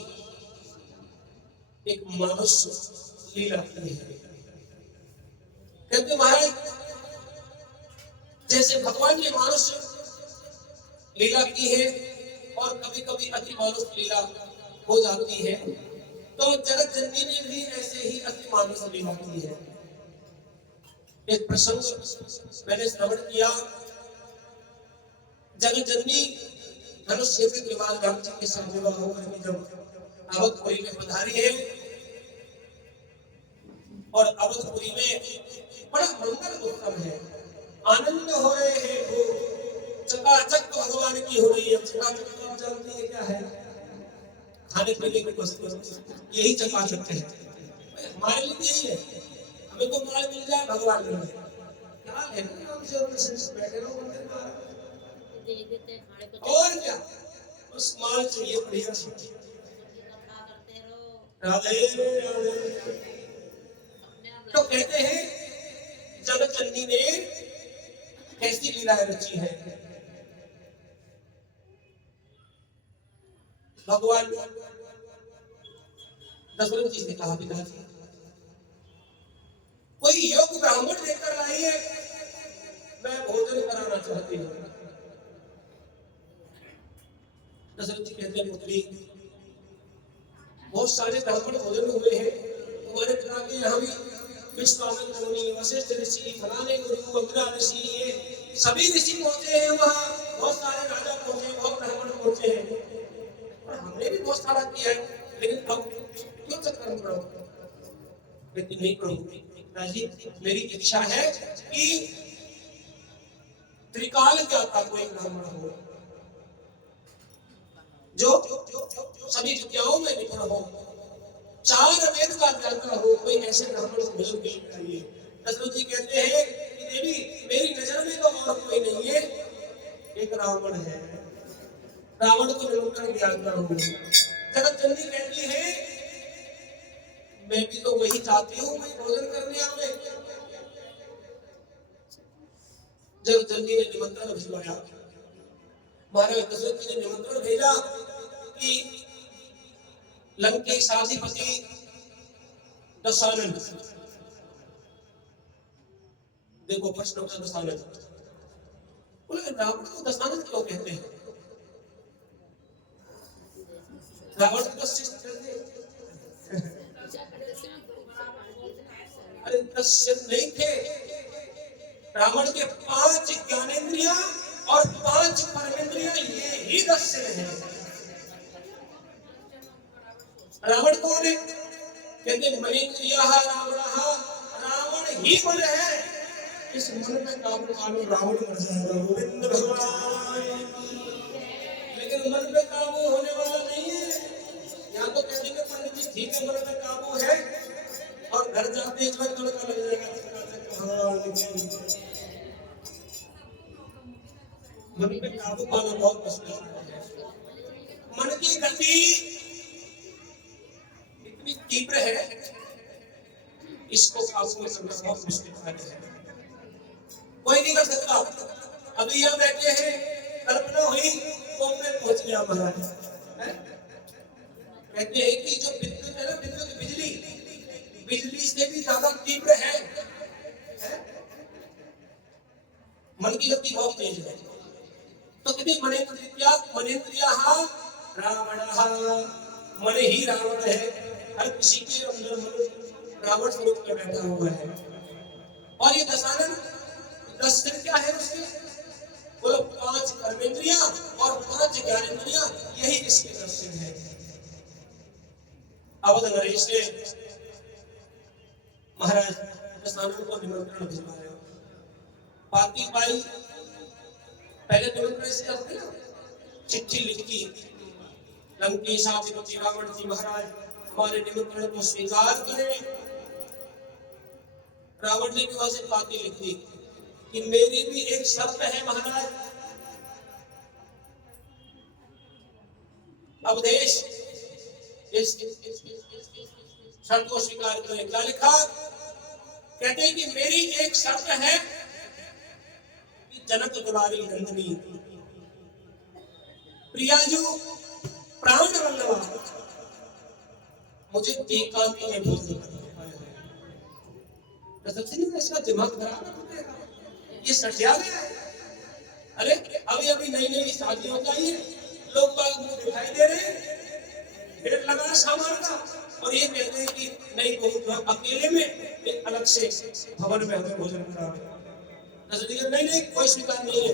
एक मनुष्य लीला की है। कहते महाराज जैसे भगवान ने मनुष्य लीला की है और कभी कभी अति मानुष लीला हो जाती है, तो जगजननी ने भी ऐसे ही अति मानुष लीला की है। एक प्रसंग मैंने श्रवण किया, जगजननी धनुष क्षेत्र के बाद राम जी के साथ विवाह होकर के जब अवधपुरी में पधारी है और अवधपुरी में बड़ा मंगल उत्सव है, आनंद हो रहे हैं, वो चकाचक भगवान की हो रही है। चकाचक आप जानती है क्या है? खाने पीने की वस्तु, यही चकाचक है। हमारे लिए यही है, हमें तो माल मिल जाए, भगवान मिल जाए, क्या लेना हमसे बैठे रहो मंदिर में और क्या, उस माल चाहिए बढ़िया से। राधे राधे। तो कहते हैं जगजननी ने कैसी लीलाएं रची है। भगवान दशरथ जी से कहा पिताजी कोई योग्य ब्राह्मण लेकर आइए, मैं भोजन कराना चाहती हूँ। दशरथ जी कहते हैं पुत्री बहुत सारे ब्राह्मण भोजन हुए हैं तुम्हारे पिता के यहाँ भी, विश्वामित्र मुनि, वशिष्ठ ऋषि, फलाने गुरु, अग्रा ऋषि, ये सभी ऋषि पहुंचे हैं वहाँ, बहुत सारे राजा पहुंचे, बहुत ब्राह्मण पहुंचे हैं और हमने भी बहुत सारा किया है, लेकिन अब क्यों चक्कर में पड़ो? लेकिन नहीं प्रभु राजी, मेरी इच्छा है कि त्रिकाल ज्ञाता कोई ब्राह्मण हो, जो सभी विद्याओं में निपुण हो, 4 वेद का ज्ञाता हो, कोई ऐसे ब्राह्मण को मिल चाहिए। दशरथ जी कहते हैं कि देवी मेरी नजर में तो और कोई नहीं है, एक रावण है, रावण को निमंत्रण दिया करो। जगजननी कहती है मैं भी तो वही चाहती हूँ, मैं भोजन करने आवे। जगजननी ने निमंत्रण भिजवाया, महाराज दशरथ जी ने निमंत्रण भेजा कि लंकेश अधिपति दशानन, देखो प्रश्न होता दशानन, बोले रावण को दशानन क्यों कहते हैं? रावण को अरे 10 सिर नहीं थे, रावण के 5 ज्ञानेंद्रियां और 5 कर्मेंद्रियां, ये ही 10 सिर हैं। रावण कौन है? कहते मनेन्द्रियः रावणः, रावण ही मन है। इस मन में काबू पालो, रावण मर जाएगा। गोविंद भगवान। लेकिन मन पे काबू होने वाला नहीं है। यहाँ तो कह देंगे पंडित जी ठीक है मन पे काबू है, और घर जाते एक बार तड़का लग जाएगा भगवान की। मन पे काबू पाना बहुत मुश्किल है। मन की गति इतनी तीव्र है, इसको काबू में करना बहुत मुश्किल है। कोई नहीं कर सकता। अभी यहाँ बैठे हैं, कल्पना हुई बॉम्बे पहुंच गया महाराज। कहते हैं कि जो विद्युत है ना, विद्युत बिजली, बिजली से भी ज्यादा तीव्र है। मन की गति बहुत तेज है। तो कहते मनेन्द्रियः रावणः, मन ही रावण है। हर किसी के अंदर मन रावण स्वरूप में बैठा हुआ है। और ये दशानन 10 सिर क्या है उसके? बोलो 5 कर्मेंद्रियां और 5 ज्ञानेंद्रियां, यही इसके 10 सिर है। अवध नरेश ने महाराज दशानन को निमंत्रण भिजवाया। पाती पाई, पहले निमंत्रण से आते ना, चिट्ठी लिखी, लंकेशाधिपति रावण जी महाराज हमारे निमंत्रण को स्वीकार करें। रावण ने भी वैसे पाती लिख दी कि मेरी भी एक शर्त है महाराज, अवधेश इस शर्त को स्वीकार करें। क्या लिखा? कहते हैं कि मेरी एक शर्त है कि जनक दुलारी नंदिनी प्रियाजू प्राण वल्लभा मुझे एकांत में भोजन करना है। सच्ची में इसका दिमाग खराब है, ये सटिया गया है। अरे अभी अभी नई नई शादी हो गई है, लोग बाग मुझे दिखाई दे रहे हैं, ढेर लगा सामान का, और ये कहते हैं कि नहीं बहुत अकेले में एक अलग से भवन में हमें भोजन करा। नहीं नहीं कोई स्वीकार नहीं है।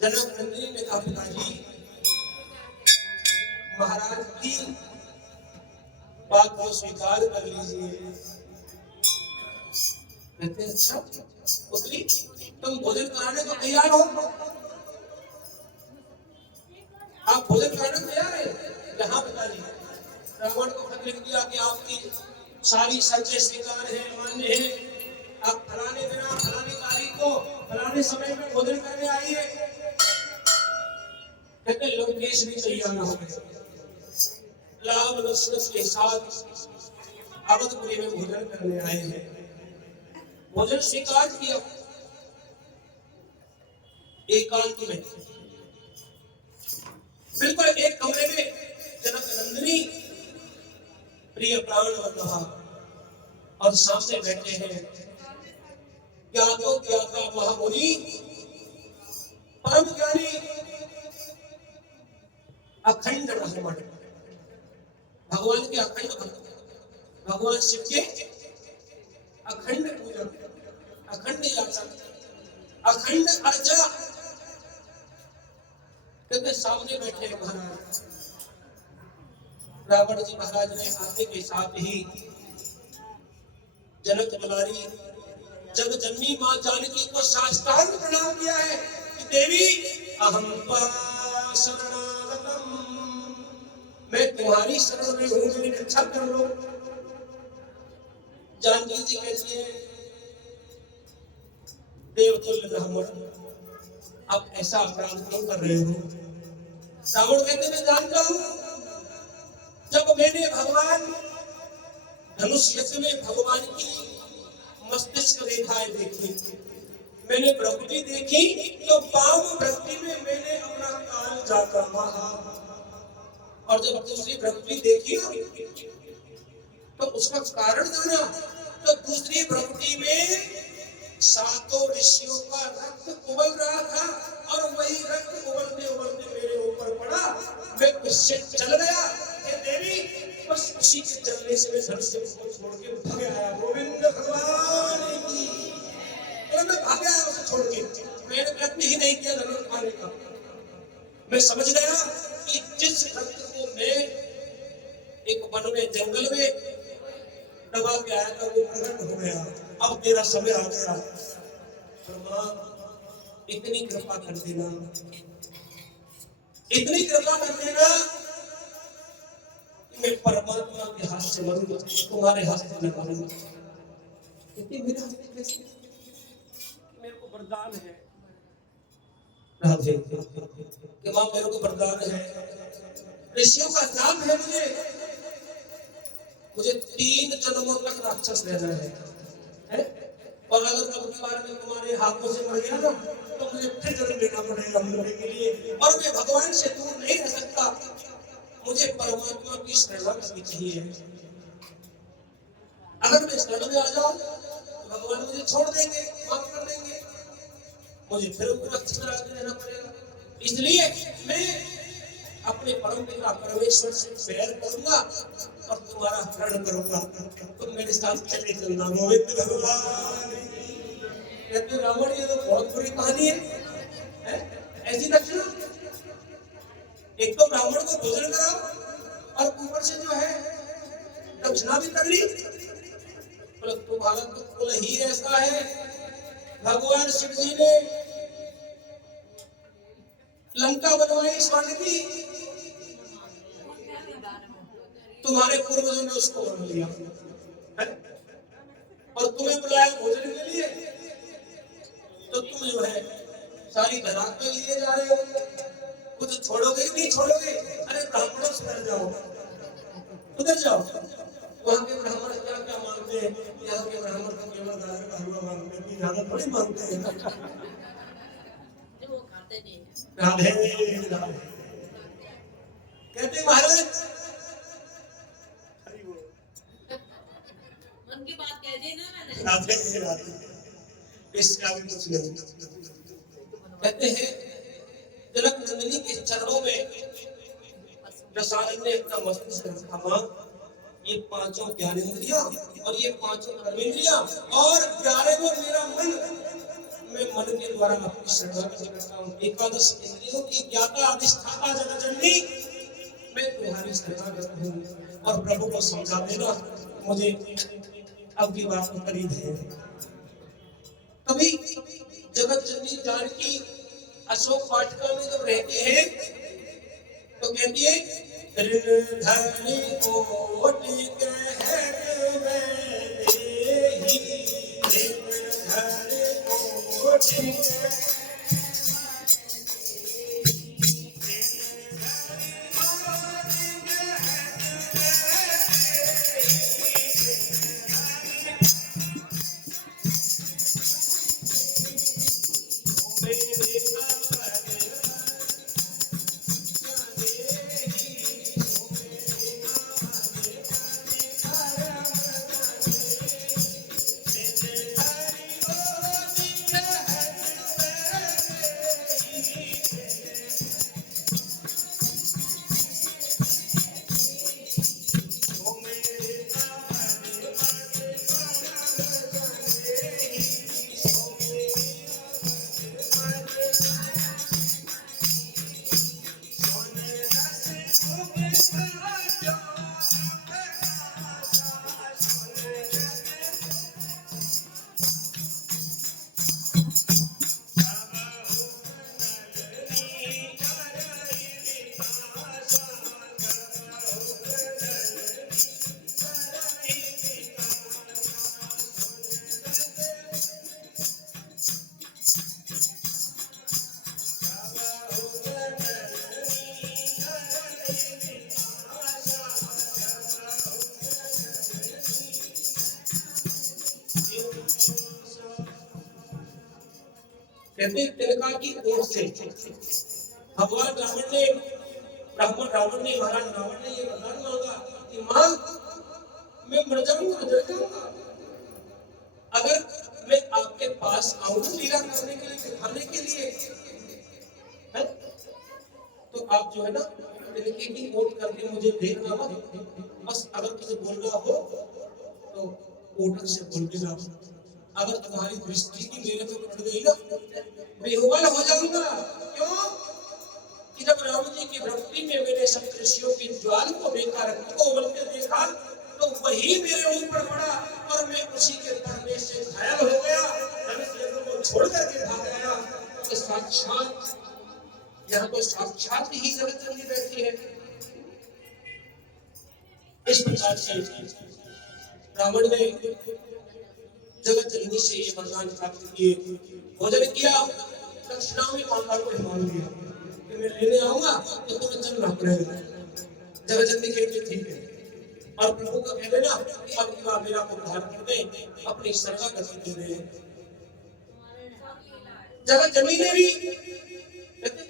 जनक नंदिनी ने कहा पिताजी महाराज की बात को स्वीकार कर लीजिए। कहते अच्छा पुत्री तुम भोजन कराने को तैयार हो? आप भोजन कराने को तैयार है? यहाँ पिताजी रावण को खत लिख दिया कि आपकी सारी शर्तें स्वीकार है, मान्य है। आप फलाने दिन फलानी तारीख को फलाने समय में भोजन करने आइए। कहते लंकेश भी तैयार हो गए, लाभ लक्ष्मण के साथ अवधपुरी में भोजन करने आए हैं। भोजन स्वीकार किया एकांत में, बिल्कुल एक कमरे में जनक नंदिनी प्रिय प्राण वल्लभा और सामने बैठे हैं ज्ञातो ज्ञाता महामुनि परम ज्ञानी अखंड ब्रह्मण, भगवान के अखंड भक्त, भगवान शिव के अखंड पूजन, अखंड याचन, अखंड अर्चा। कहते सामने बैठे महाराज रावण जी महाराज ने आते के साथ ही जनक दुलारी जग जननी मां जानकी को साष्टांग प्रणाम किया है कि देवी अहम शरणागतम, मैं तुम्हारी शरण में हूं, मेरी रक्षा कर लो। जानकी जी कहती है देवतुल्य ब्राह्मण आप ऐसा अपराध क्यों कर रहे हो? रावण कहते मैं जानता हूं जब मैंने भगवान धनुष यज्ञ में भगवान की मस्तिष्क रेखाएं देखी, मैंने प्रकृति देखी, तो वाम प्रकृति में मैंने अपना काल जाता माहा, और जब दूसरी प्रकृति देखी तो उसका कारण जाना, तो दूसरी प्रकृति में 7 ऋषियों का रक्त उबल रहा था, और वही रक्त उबलते उबलते मेरे ऊपर पड़ा, मैं उससे चल गया। देवी बस उसी के चलने से मैं धनुष को छोड़ के भाग आया। गोविंद प्रयत्न ही नहीं किया धनुष उठाने का। मैं समझ गया कि जिस रक्त को मैं एक वन में जंगल में दबा के आया था वो प्रकट हो गया, अब तेरा समय आ गया। ब्रह्मा इतनी कृपा कर देना, इतनी कृपा कर देना कि मैं परमात्मा के हाथ से मरूंगा, तुम्हारे हाथ से न मरूंगा। इतनी मेरे हाथ में कैसे, मेरे को वरदान है राधे कि मां मेरे को वरदान है, ऋषियों का नाम है मुझे 3 जन्मों तक राक्षस रहना है? और अगर अब की बार में तुम्हारे हाथों से मर गया ना तो मुझे फिर जन्म लेना पड़ेगा मरने के लिए, और मैं भगवान से दूर नहीं रह सकता, मुझे परमात्मा की शरण करनी चाहिए। अगर मैं शरण में आ जाऊं तो भगवान मुझे छोड़ देंगे, माफ कर देंगे, मुझे फिर उनको रक्षित रहना पड़ेगा। इसलिए मैं अपने परम पिता परमेश्वर से प्यार करूंगा और तुम्हारा हरण करूंगा, तुम मेरे साथ चले चलना। गोविंद भगवान कहते रावण ये तो बहुत बुरी कहानी है? ऐसी दक्षिणा, एक तो ब्राह्मण को भोजन कराओ और ऊपर से जो है दक्षिणा भी तगड़ी। तुम्हारा तो कुल ही ऐसा है, भगवान शिव जी ने लंका बनवाई स्वर्ण की, तुम्हारे पूर्वजों ने उसको मान लिया और तुम्हें बुलाया भोजन के लिए, तो तुम जो है सारी धराक में लिए जा रहे हो, कुछ छोड़ोगे नहीं छोड़ोगे? अरे ब्राह्मणों से डर जाओ, उधर जाओ, वहां के ब्राह्मण क्या क्या मांगते हैं, यहाँ के ब्राह्मण तो केवल गाजर का हलवा मांगते हैं, ज्यादा थोड़ी मांगते हैं। राधे राधे कहते महाराज मन की बात कह दी ना मैंने। राधे राधे, इसका भी कुछ नहीं। कहते हैं जनक नंदिनी के चरणों में दशरथ ने अपना मस्तक रखा, मां ये 5 ज्ञानेंद्रियां और ये 5 कर्मेंद्रियां और 11वां मेरा मन, मैं मन के द्वारा अपनी शरणागति करता हूँ। 11 इंद्रियों की ज्ञाता अधिष्ठाता जगज्जननी, मैं तुम्हारी शरणागत हूँ और प्रभु को समझा देना मुझे अब की बात को करीब है। कभी जगज्जननी जानकी अशोक वाटिका में जब रहते हैं तो कहती है ऋणधनी कोटि गहन में देहि, ऋणधनी कोटि कहते तिलका की ओर से भगवान रावण ने महाराज रावण ने ये वरदान मांगा कि मां मैं मर जाऊंगा, जल जाऊंगा, अगर मैं आपके पास आऊंगा लीला करने के लिए, दिखाने के लिए है? तो आप जो है ना तिलके की ओट करके मुझे देखना मत, बस अगर कुछ बोलना हो तो ओट से बोल देना। अगर तुम्हारी दृष्टि की मेरे पे पड़ गई ना, बेहुबल हो जाओ कि साक्षात यहाँ तो साक्षात ही जगत जननी बैठी है। इस प्रकार से रावण ने जगत जननी से ये वरदान प्राप्त किए। भोजन किया, दक्षिणा में माता को मान लिया कि मैं लेने आऊंगा तो तुम्हें चलना पड़ेगा। जगत जननी कहती ठीक है, और प्रभु को कह देना कि अब की बार मेरा उद्धार कर दे, अपनी सरगा गति दे दे। जगत जननी ने भी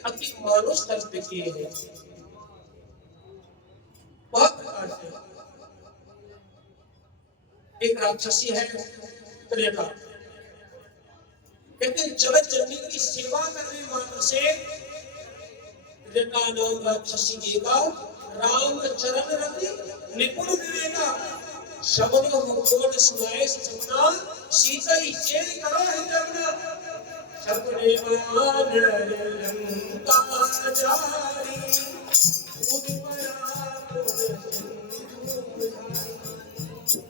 अति मानव स्तर पे किए हैं। बहुत प्रकार से एक राक्षसी है त्रेता, कहते जगत जननी की सेवा करने मात्र से त्रेता नाम राक्षसी जी का राम चरण रति निपुण विवेका शब्द मुखोट सुनाए सपना सीता ही चेर करो है जगना सपने मान लंका जारी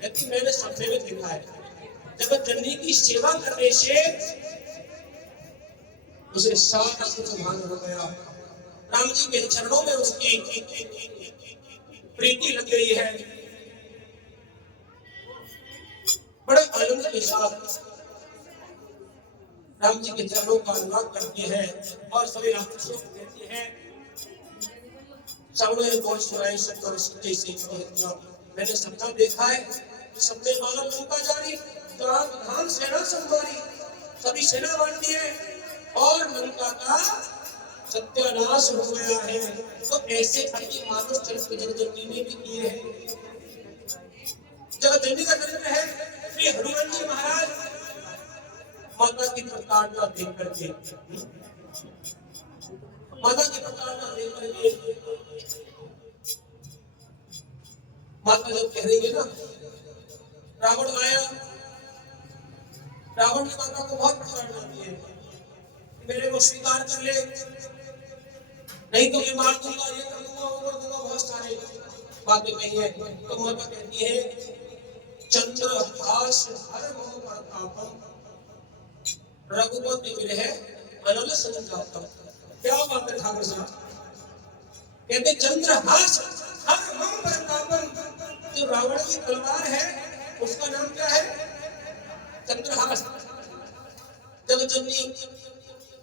लेकिन मैंने सपने में देखा है जगत जननी की सेवा करने से उसे सारा कुछ भान हो गया। राम जी के चरणों में उसकी प्रीति लग गई है। बड़े आनंद के साथ राम जी के चरणों का अनुराग करती है और सभी राक्षसों को कहती है सामने कौन सुनाई सत्तर सीते से मैंने सपना देखा है, सपने मानव लंका जारी धान सेना संभारी सभी सेना बढ़ती है और लंका का सत्यानाश हो गया है। तो ऐसे अति मानव चरित्र जगत जननी ने भी किए हैं। जगत जननी का चरित्र है श्री हनुमान जी महाराज माता की प्रताड़ना देख करके माता जब कह रही है ना रावण आया, रावण ने माता को बहुत प्रताड़ना दी है, मेरे को स्वीकार कर ले नहीं तो मैं मार दूंगा, ये कर दूंगा, वो कर दूंगा, बहुत सारे बातें कही है। तो माता कहती है चंद्रहास हर मम प्रतापम रघुपति विरह अनल संतापम। क्या बात है ठाकुर साहब, कहते चंद्रहास हर मम प्रतापम। जो रावण की तलवार है उसका नाम क्या है? चंद्रहास। जगत जननी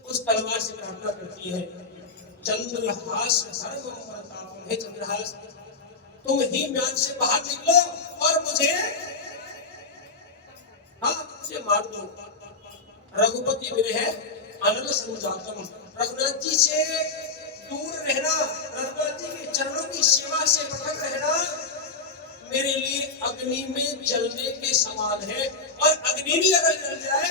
उस तलवार से प्रार्थना करती है चंद्रहास हर मम प्रतापम। हे चंद्रहास तुम ही म्यान से बाहर निकलो और मुझे मार दो। रघुपति विरह अनल संजातम। रघुनाथ जी से दूर रहना, रघुनाथ जी के चरणों की सेवा से भटक रहना मेरे लिए अग्नि में जलने के समान है। और अग्नि भी अगर जल जाए,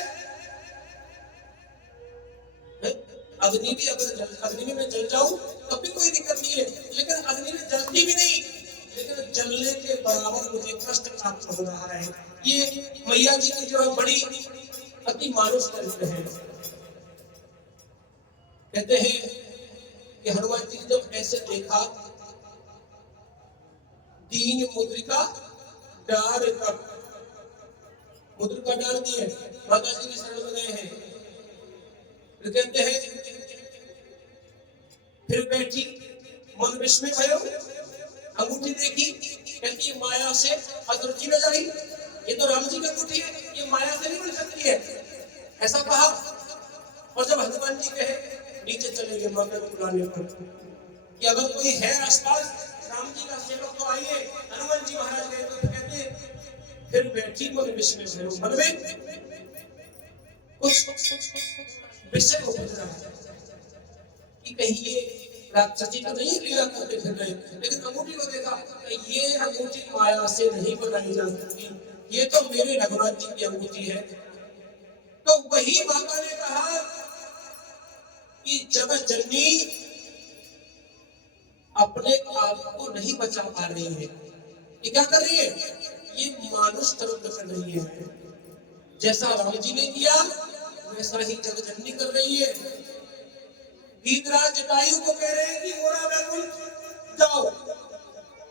अग्नि में जल जाऊं तब भी कोई दिक्कत नहीं है, लेकिन अग्नि में जलती भी नहीं, लेकिन जलने के बराबर मुझे कष्ट प्राप्त हो रहा है। ये मैया जी की जो है बड़ी अति मानुष चरित्र है। कहते हैं कि हनुमान जी ने जब ऐसे देखा तीन मुद्रिका डार तक मुद्रिका डाल दिए, माता जी के शरण में गए हैं। तो कहते हैं फिर बैठी मन विस्मय भयो, अंगूठी देखी, कहती माया से अदृति न जाई, ये तो राम जी की अंगूठी है, ये माया से नहीं बन सकती है, ऐसा कहा। और जब हनुमान जी कहे नीचे चले गए मंगल बुलाने पर कि अगर कोई है आसपास राम जी का सेवक तो आइए। हनुमान जी महाराज गए तो कहते फिर बैठी मन विस्मय भयो, मन में कुछ विषय हो रहा है कि कहीं ये राक्षसी तो नहीं लीला करते फिर रहे, लेकिन अंगूठी को देखा ये अंगूठी माया से नहीं बनाई जा सकती, ये तो मेरे रघुनाथ जी की अंगूठी है। तो वही माता ने कहा कि जगत जननी अपने आप को नहीं बचा पा रही है, ये क्या कर रही है? ये मानुष तरफ कर रही है। जैसा राम जी ने किया वैसा ही जगत जननी कर रही है। वीतराज जटायु को कह रहे हैं कि मोरा व्याकुल जाओ,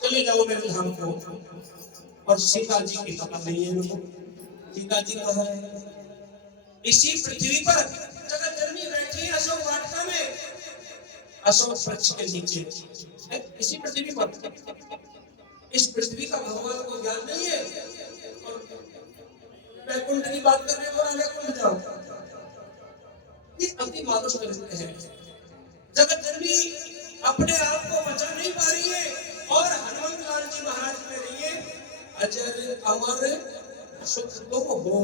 चले जाओ मेरे धाम को। और सीता जी की पता नहीं है उनको, सीता जी कहाँ है? इसी पृथ्वी पर जगत जननी बैठी है अशोक वृक्ष के नीचे, इसी पृथ्वी पर। इस पृथ्वी का भगवान को ज्ञान नहीं है और वैकुंठ की बात करने को ना वैकुंठ जाओ। ये अति मानुष करते हैं। जगत जननी अपने आप को बचा नहीं पा रही है और हनुमत लाल जी महाराज कह रही है अजर अमर सुख तुम हो।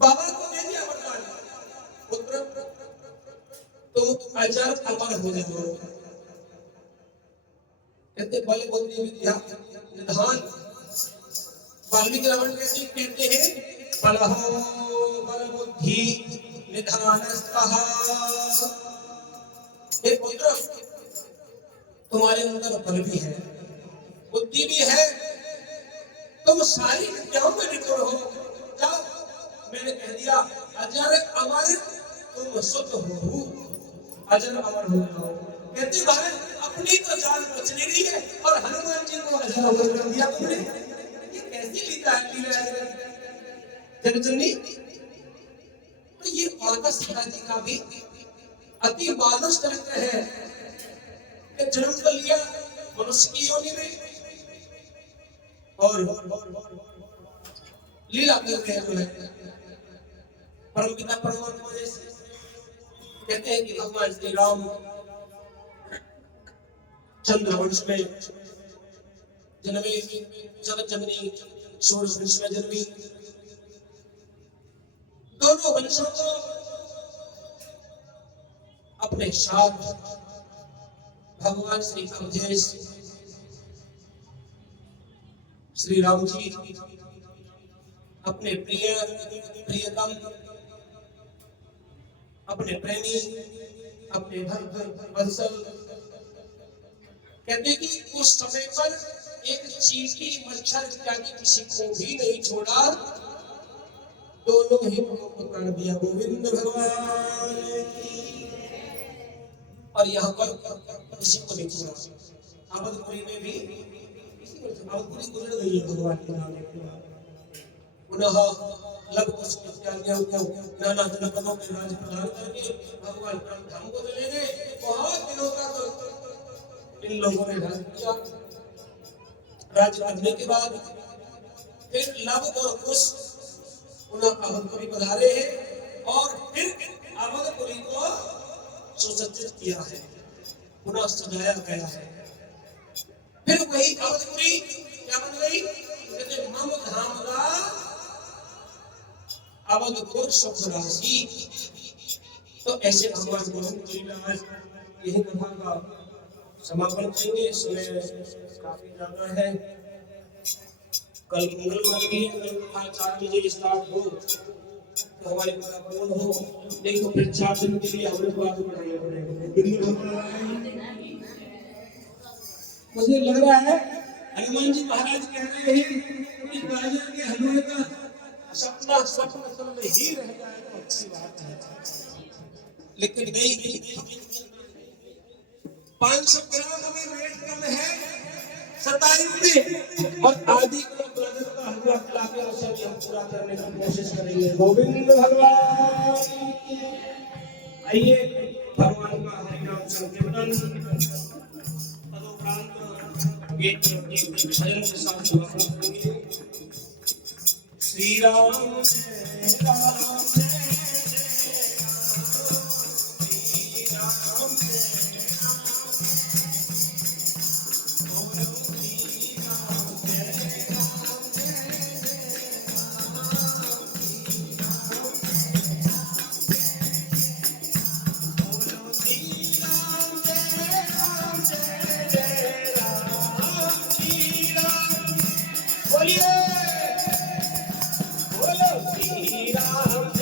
बाबा को दे दिया वरदान, पुत्र तुम अजर अमर हो जाओ। कहते बल बुद्धि विद्या निधान। वाल्मीकि रामायण कहते हैं बलहो बल बुद्धि निधानस्तः। हे पुत्र तुम्हारे अंदर बल भी है, बुद्धि भी है, तुम सारी विद्याओं में निपुण हो। जाओ, मैंने कह दिया अजर अमर तुम सुत हो, अजर अमर हो जाओ। कहते भारत अपनी तो जान बच नहीं रही है और हनुमान जी को अजर अमर कर दिया तुमने। ये कैसी लीला है जगजननी। तो ये माता सीता जी का भी अति मानुष चरित्र है कि जन्म कर लिया मनुष्य की योनि में और लीला कर रहे हैं। परमपिता परमात्मा जैसे कहते हैं कि भगवान श्री राम चंद्रवंश में जन्मे, जगत जननी सूर्य वंश में जन्मी। दोनों वंशों को अपने साथ भगवान श्री अवधेश श्री राम जी अपने प्रियतम, अपने प्रेमी, अपने भक्त वत्सल। कहते कि उस समय पर एक चींटी मच्छर इत्यादि किसी को भी नहीं छोड़ा, दोनों ही को प्राण दिया। गोविंद भगवान की। और यहाँ पर किसी को नहीं छोड़ा। अवधपुरी में भी अवधपुरी गुजर गई है भगवान के नाम के बाद। पुनः लव कुश इत्यादियों को नाना जनपदों में राज प्रदान करके भगवान धाम को चले गए। बहुत दिनों तक इन लोगों ने राज किया। राज करने के बाद फिर लव और कुश पुनः अवधपुरी पधारे हैं और फिर अवधपुरी को सुसज्जित किया है, पुनः सजाया गया है। फिर वही अवधपुरी क्या बन गई? कहते मम धामगा अवधपुर सुख राशि। तो ऐसे भगवान गोविंद जी ने आज यही कथा का समापन करेंगे। समय काफी ज्यादा है। कल मंगलवार भी है, कल कथा 4 बजे स्टार्ट हो तो हमारी पूरा पूर्ण हो। नहीं तो फिर 4 दिन के लिए हमें को आगे बढ़ाना पड़ेगा। मुझे लग रहा है हनुमान जी महाराज कह रहे हैं कि गाजर के हलवे का सपना स्वप्न में ही रह जाए तो अच्छी बात है, लेकिन नहीं। 500 ग्राम में वेट कम है 27 में और आदि किलो गाजर का हलवा खिलाकर उसे भी हम पूरा करने की कोशिश करेंगे। गोविंद भगवान। आइए भगवान का हरिनाम संकीर्तन पदोपरांत एक भजन के साथ समापन करेंगे। श्री राम जय राम जय बोलो श्री राम।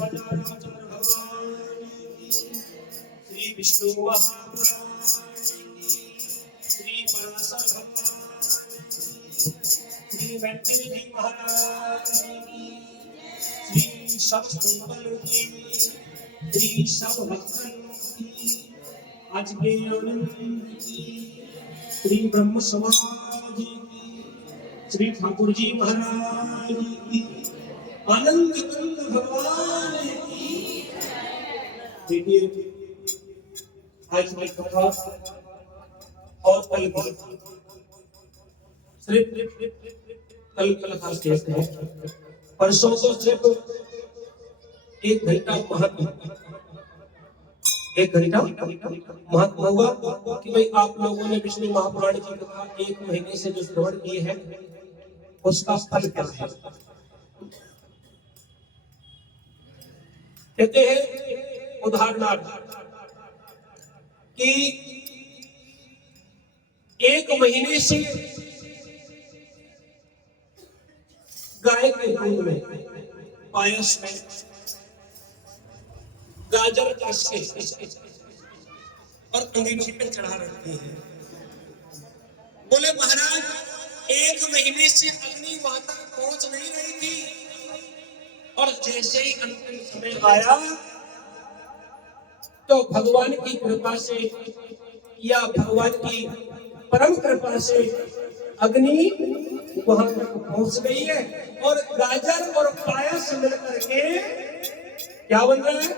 राजा रामचंद्र भगवान की, श्री विष्णु महापुराण, श्री पराशर भगवान, श्री मैत्रेय जी महाराज की, श्री सब संतन की, श्री सब भक्तन की, आज के आनंद की, श्री ब्रह्म समाज की, श्री ठाकुर जी महाराज की, आनंद कंद भगवान की। देखिए आज की कथा और कल सिर्फ कल कथा शेष है। परसों को सिर्फ 1 घंटा महत्व होगा कि भाई आप लोगों ने विष्णु महापुराण की कथा 1 महीने से जो श्रवण किए हैं उसका फल क्या है। कहते हैं उदाहरणार्थ कि 1 महीने से गाय के दूध में, पायस में गाजर कस के और अंगीठी पे चढ़ा रखती है। बोले महाराज 1 महीने से अग्नि वहां तक पहुंच नहीं रही थी और जैसे ही अंतिम समय आया तो भगवान की कृपा से या भगवान की परम कृपा से अग्नि वहां तक पहुंच गई है और गाजर और पायस मिलकर के क्या बन रहा है,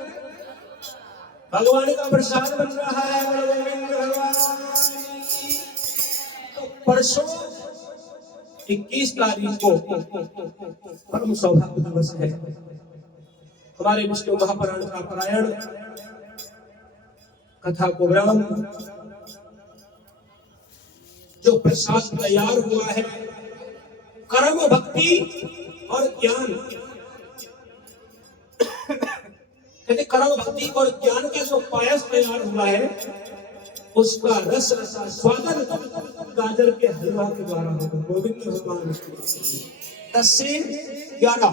भगवान का प्रसाद बन रहा है। गोविंद भगवान की। तो परसों 21 तारीख को परम सौभाग्य दिवस है। हमारे विष्णु महापुराण का पारायण कथा प्रोग्राम जो प्रसाद तैयार हुआ है, कर्म भक्ति और ज्ञान, कहते कर्म भक्ति और ज्ञान का जो पायस तैयार हुआ है उसका रस रसा स्वादन गाजर के हलवा के द्वारा होगा। गोविंद भगवान 10 से 11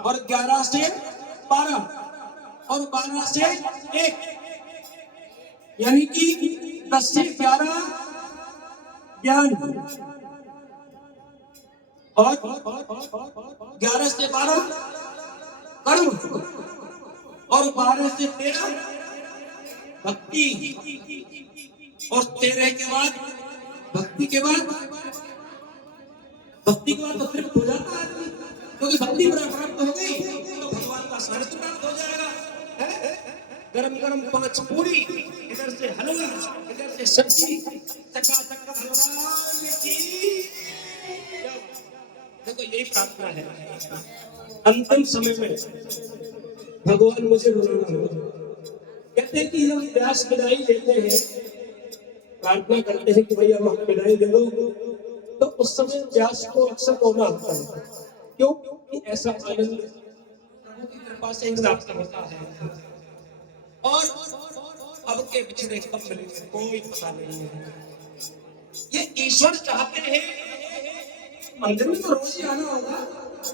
और 11 से 12 और 12 से 1 यानी कि 10 से 11 ज्ञान और 11 से 12 कर्म और 12 से 13 भक्ति और 13 के बाद भक्ति के बाद तो तृप्त हो जाता है क्योंकि भक्ति प्राप्त हो गई तो भगवान का सानिध्य प्राप्त हो जाएगा। गरम गरम 5 पूरी, इधर से हलवा, इधर से सब्जी, चकाचक भगवान की। देखो यही प्रार्थना है। अंतिम समय में भगवान मुझे रुलाना होगा। कहते हैं कि हम व्यास विदाई लेते हैं, प्रार्थना करते हैं कि भैया हम विदाई दे दो, तो उस समय व्यास को अक्सर रोना आता है। क्यों? कि ऐसा आनंद प्रभु की कृपा से प्राप्त होता है और अब के बिछड़े कब मिलेंगे कोई पता नहीं है। ये ईश्वर चाहते हैं मंदिर में तो रोज ही आना होगा,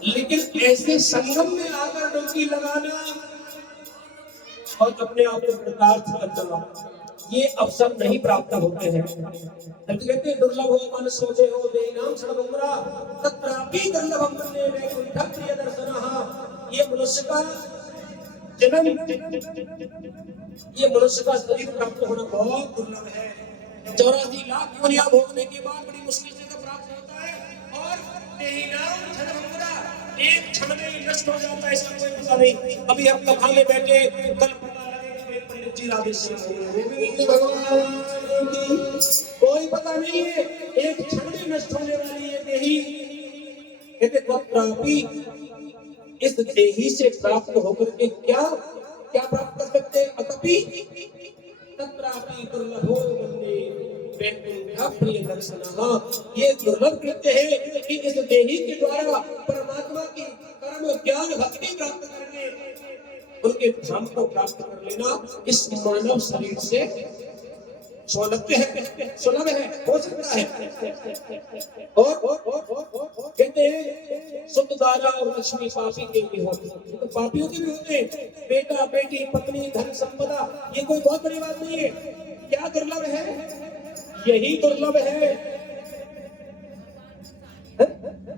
लेकिन ऐसे संगम में आकर डुबकी लगाना और अपने आप को कृतार्थ करना, ये अवसर नहीं प्राप्त होते हैं। कहते हैं दुर्लभ हो मन सोचे हो देनाम सर्वंगरा तत्रापि दुर्लभम मन्ये वैकुंठ प्रिय दर्शनः। ये मनुष्य का जन्म, ये मनुष्य का शरीर प्राप्त होना बहुत दुर्लभ है। 84 लाख योनियां भोगने के बाद बड़ी मुश्किल से तो प्राप्त होता है और देनाम सर्वंगरा एक क्षण में नष्ट हो जाता है, इसका कोई पता नहीं। अभी हम कथा में बैठे, कल कोई पता नहीं है, एक क्षण में नष्ट होने वाली ये देही। इस देही से प्राप्त होकर के क्या क्या प्राप्त कर सकते हैं? अतपि तत्रापि दुर्लभो मन्ये वैकुंठ प्रिय दर्शनः। ये दुर्लभ कृत्य है कि इस देही के द्वारा परमात्मा की कर्म ज्ञान भक्ति प्राप्त करके उनके धाम को प्राप्त कर लेना इस मानव शरीर से सौलभ्य है, सुलभ है, हो सकता है। और कहते हैं शुद्ध दारा और लक्ष्मी पापी के भी होते हैं, तो पापियों के भी होते हैं। बेटा बेटी पत्नी धन संपदा, ये कोई बहुत बड़ी बात नहीं है। क्या दुर्लभ है? यही दुर्लभ है।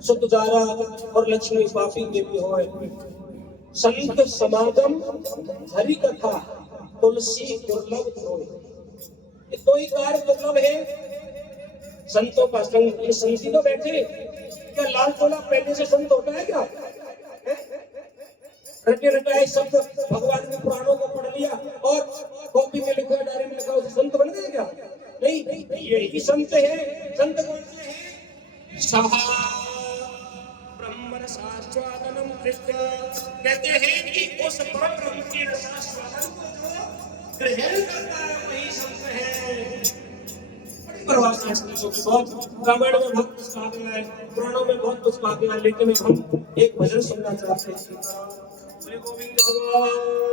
शुद्ध दारा और लक्ष्मी पापी के भी होए, संत समागम हरि कथा तुलसी दुर्लभ होए। ये दो ही कार्य दुर्लभ है। संतों का संग, ये संती तो बैठे, क्या लाल तोला पहले से संत होता है क्या? रटे रटाए शब्द भगवान के पुराणों को पढ़ लिया और कॉपी में लिखा, डायरी में लिखा, उसे संत बन गए क्या? नहीं, यही संत है। संत कौन से हैं? सहा ब्रह्म रसास्वादनम कृष्ण, कहते हैं कि उस ब्रह्म के रसास्वादन को जो ग्रहण करता है वही संत है। प्रवास है संतों की। बहुत रामायण में बहुत कुछ कहा गया है, पुराणों में बहुत कुछ कहा गया है, लेकिन हम एक भजन सुनना चाहते हैं। बोले गोविंद भगवान।